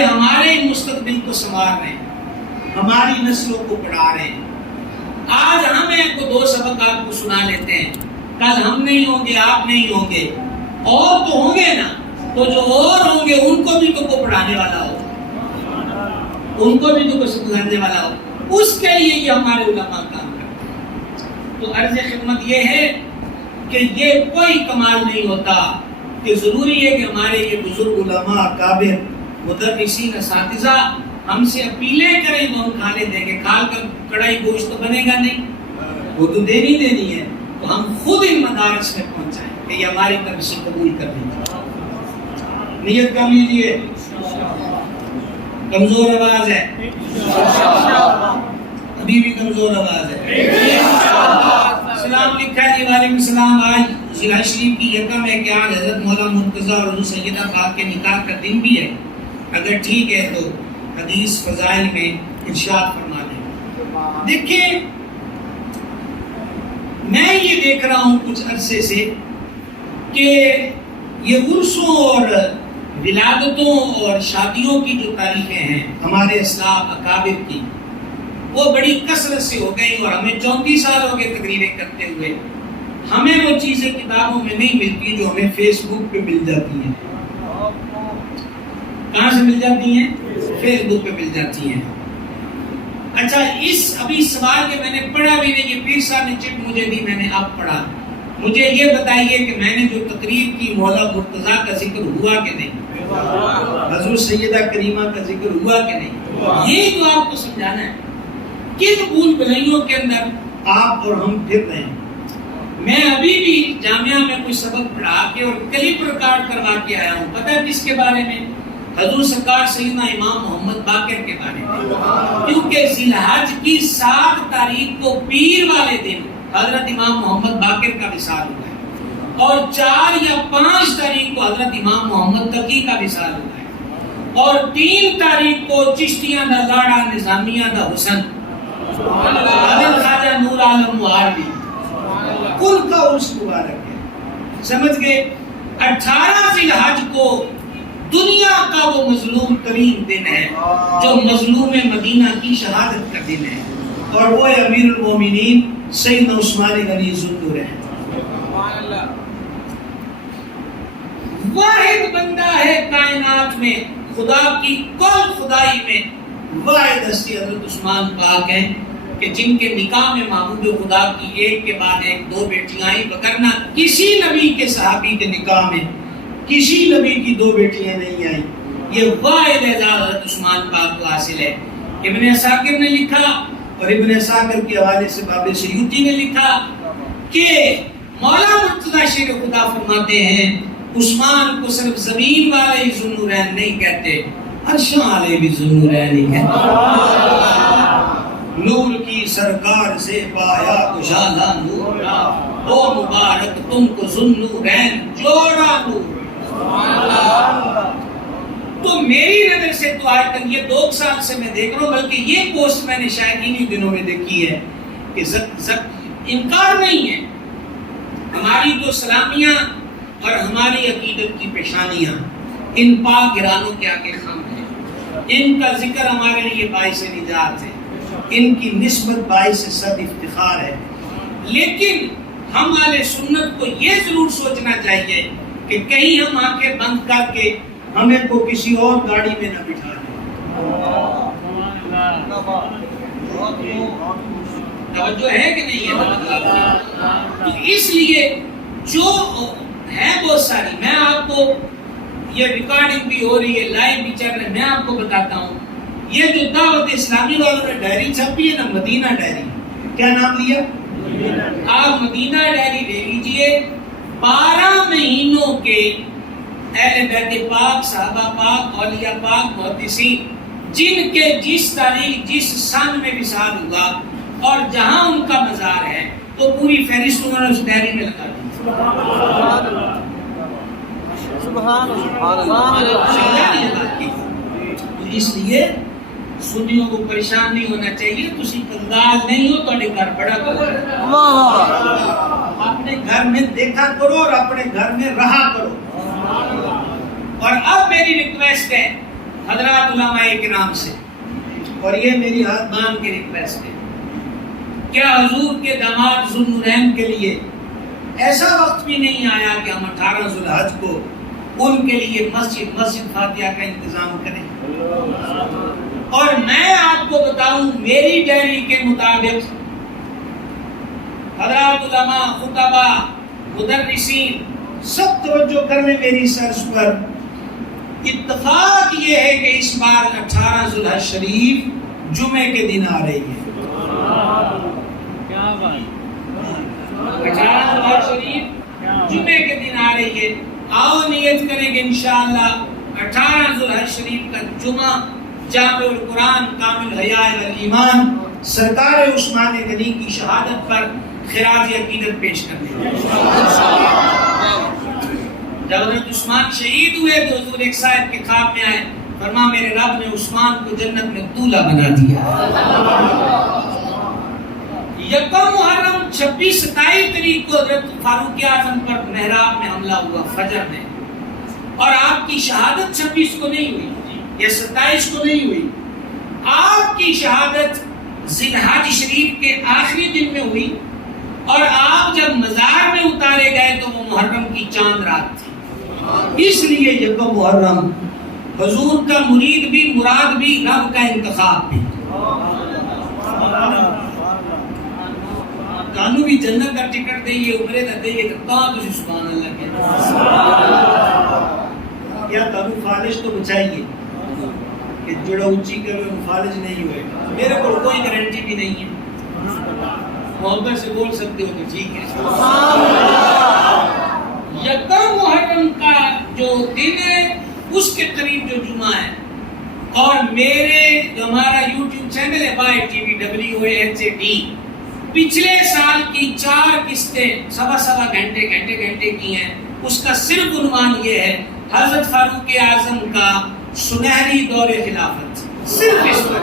ہمارے ہی مستقبل کو سنوار رہے ہیں, ہماری نسلوں کو پڑھا رہے ہیں. آج ہم ایک کو 2 سبق آپ کو سنا لیتے ہیں, کل ہم نہیں ہوں گے, آپ نہیں ہوں گے, اور تو ہوں گے نا, تو جو اور ہوں گے ان کو بھی تو کوئی پڑھانے والا ہو, ان کو بھی تو کوئی سمجھانے والا ہو. اس کے لیے یہ ہمارے علماء کام کرتے ہیں. تو عرض خدمت یہ ہے کہ یہ کوئی کمال نہیں ہوتا کہ ضروری ہے کہ ہمارے یہ بزرگ علماء, اکابر, مدرسین, اساتذہ ہم سے اپیلیں کریں تو ہم کھانے دیں گے. کھال کر کڑائی گوشت تو بنے گا نہیں, وہ تو دینی ہے. تو ہم خود ان مدارس میں پہنچائیں کہ یہ ہماری طرف سے قبول کر لیجیے. نیت کر لیجیے. کمزور آواز ہے, ابھی بھی کمزور آواز ہے. سلام لکھا ہے جی. وعلیکم السلام. آج ذی شریف کی یکم ہے کہ آج حضرت مولا مرتضی اور حضور سیدہ پاک کے نکاح کا دن بھی ہے. اگر ٹھیک ہے تو حدیث فضائل میں ارشاد فرما دیں. دیکھیں, میں یہ دیکھ رہا ہوں کچھ عرصے سے کہ یہ عرسوں اور ولادتوں اور شادیوں کی جو تاریخیں ہیں ہمارے اسلاف اکابر کی, وہ بڑی کثرت سے ہو گئی, اور ہمیں 34 سال ہو گئے تقریریں کرتے ہوئے. ہمیں وہ چیزیں کتابوں میں نہیں ملتی جو ہمیں فیس بک پہ مل جاتی ہیں. کہاں سے مل جاتی ہیں؟ فیس بک پہ مل جاتی ہیں. اچھا, ابھی سوال کہ میں نے پڑھا بھی نہیں, یہ پیر صاحب نے چٹ مجھے دی, میں نے اب پڑھا. مجھے یہ بتائیے کہ میں نے جو تقریر کی مولا مرتضیٰ کا ذکر ہوا کہ نہیں, حضور سیدہ کریمہ کا ذکر ہوا کہ نہیں, یہ تو آپ کو سمجھانا ہے. کن بھول بھلائیوں کے اندر آپ اور ہم پھر رہے ہیں. میں ابھی بھی جامعہ میں کوئی سبق پڑھا کے اور کلپ ریکارڈ کروا کے آیا ہوں. پتہ ہے کس کے بارے میں؟ حضور سرکار سیدنا امام محمد باقر کے بارے میں. کیونکہ ذی الحج کی 7 تاریخ کو پیر والے دن حضرت امام محمد باقر کا وصال ہوا ہے, اور 4 یا 5 تاریخ کو حضرت امام محمد تقی کا وصال ہوا ہے, اور 3 تاریخ کو چشتیاں دا لاڑا, نظامیہ دا حسن, حضرت خواجہ نور عالم مہاروی, کل کا عرس مبارک ہے. سمجھ گئے؟ 18 ذی الحج کو دنیا کا وہ مظلوم ترین دن ہے جو مظلوم مدینہ کی شہادت کا دن ہے, اور وہ امیر المومنین سیدنا عثمان غنی ذوالنور ہے. واحد بندہ ہے کائنات میں, خدا کی کل خدائی میں واحد ہستی حضرت عثمان پاک ہیں کہ جن کے نکاح میں محبوب خدا کی ایک کے بعد ایک 2 بیٹیاں آئیں, وگرنہ کسی نبی کے صحابی کے نکاح میں کسی نبی کی 2 بیٹیاں نہیں آئیں. یہ واحد اعزاز حضرت عثمان پاک کو حاصل ہے. ابن عساکر نے لکھا, اور ابن عساکر کے حوالے سے باب سیوطی نے لکھا کہ مولا مرتضیٰ شیر خدا فرماتے ہیں عثمان کو صرف زمین والے ہی ذوالنورین نہیں کہتے, عرش والے بھی ذوالنورین ہی کہتے. نور کی سرکار سے پایا کشادہ نور, او مبارک تم کو ذوالنورین جوڑا نور. تو میری نظر سے تو آج تک یہ 2 سال سے میں دیکھ رہا ہوں, بلکہ یہ پوسٹ میں نے شاید انہی دنوں میں دیکھی ہے کہ انکار نہیں ہے. ہماری تو سلامیاں اور ہماری عقیدت کی پیشانیاں ان پاک گرانوں کے آگے خم ہیں. ان کا ذکر ہمارے لیے باعث نجات ہے. ان کی نسبت باعث صد افتخار ہے. لیکن ہم اہل سنت کو یہ ضرور سوچنا چاہیے کہ کہیں ہم آنکھیں بند کر کے ہمیں کو کسی اور گاڑی میں نہ بٹھا دیں. توجہ ہے کہ نہیں ہے؟ تو اس لیے جو ہے بہت ساری، میں آپ کو یہ ریکارڈنگ بھی ہو رہی ہے، لائیو بھی چل رہا ہے، میں آپ کو بتاتا ہوں. یہ جو دعوت اسلامی والوں نے ڈائری چھپی ہے نا، مدینہ ڈائری، کیا نام لیا؟ آپ مدینہ ڈائری لے لیجئے. 12 مہینوں کے اہل بیت پاک، صحابہ پاک، اولیاء پاک، محدثین، جن کے جس تاریخ جس سن میں وصال ہوا اور جہاں ان کا مزار ہے، تو پوری فہرست انہوں نے اس ڈائری میں لگا دی. سبحان اللہ. تو اس لیے سنیوں کو پریشان نہیں ہونا چاہیے. تسی کنگال نہیں ہو، تو گھر بڑا کرو، اپنے گھر میں دیکھا کرو اور اپنے گھر میں رہا کرو. اور اب میری ریکویسٹ ہے حضرات علماء کرام سے، اور یہ میری ہاتھ باندھ کے ریکویسٹ ہے، کیا حضور کے داماد ذوالنورین کے لیے ایسا وقت بھی نہیں آیا کہ ہم 18 ذو الحج کو ان کے لیے مسجد فاتحہ کا انتظام کریں؟ اور میں آپ کو بتاؤں، میری ڈائری کے مطابق حضرات علماء، خطبہ، مدرسین سب توجہ کر لیں میری سرس پر. اتفاق یہ ہے کہ اس بار 18 ذو الحج شریف جمعے کے دن آ رہی ہے. 18 ذو الحج شریف جمعے کے دن آ رہی ہے. آؤ نیت کریں گے انشاءاللہ 18 ذو الحج شریف کا جمعہ جامع القرآن کامل حیاء والایمان سرکار عثمان غنی کی شہادت پر خراج عقیدت پیش کرنے. جب حضرت عثمان شہید ہوئے تو حضور ایک صاحب کے خواب میں آئے، فرما میرے رب نے عثمان کو جنت میں دولہا بنا دیا. یکم محرم 26-27 تاریخ کو حضرت فاروق اعظم پر محراب میں حملہ ہوا فجر میں، اور آپ کی شہادت 26 کو نہیں ہوئی یا 27 کو نہیں ہوئی. آپ کی شہادت ذی الحج شریف کے آخری دن میں ہوئی، اور آپ جب مزار میں اتارے گئے تو وہ محرم کی چاند رات تھی. اس لیے یکم محرم حضور کا مرید بھی، مراد بھی، رب کا انتخاب بھی. کانو بھی جنت کا ٹکٹ دئیے، عمرے کا دئیے، تو تسی سبحان اللہ کہتے. کیا کانو فالج تو بچائیے کہ جڑا اونچی کرو فالج نہیں ہوئے. میرے کو کوئی گارنٹی بھی نہیں ہے، محبت سے بول سکتے ہو تو ٹھیک ہے. یکم محرم کا جو دن ہے اس کے قریب جو جمعہ ہے، اور میرے جو ہمارا یوٹیوب چینل ہے YTVWAHAD، پچھلے سال کی 4 قسطیں سوا گھنٹے کی ہیں. اس کا صرف عنوان یہ ہے حضرت فاروق اعظم کا سنہری دور خلافت. صرف اس پر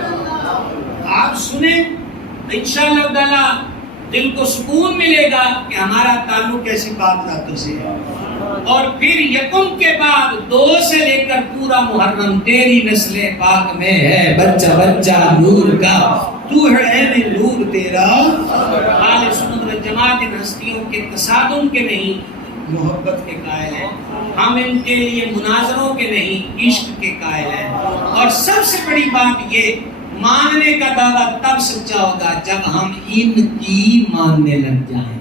آپ سنیں، انشاءاللہ تعالی دل کو سکون ملے گا کہ ہمارا تعلق ایسی پاک ذاتوں سے ہے. اور پھر یکم کے بعد 2 سے لے کر پورا محرم تیری نسل پاک میں ہے بچہ بچہ نور کا، تو ہے عین نور تیرا. اہل سنت والجماعت ان ہستیوں کے تصادم کے نہیں، محبت کے قائل ہیں. ہم ان کے لیے مناظروں کے نہیں، عشق کے قائل ہیں. اور سب سے بڑی بات یہ، ماننے کا دعویٰ تب سچا ہوگا جب ہم ان کی ماننے لگ جائیں.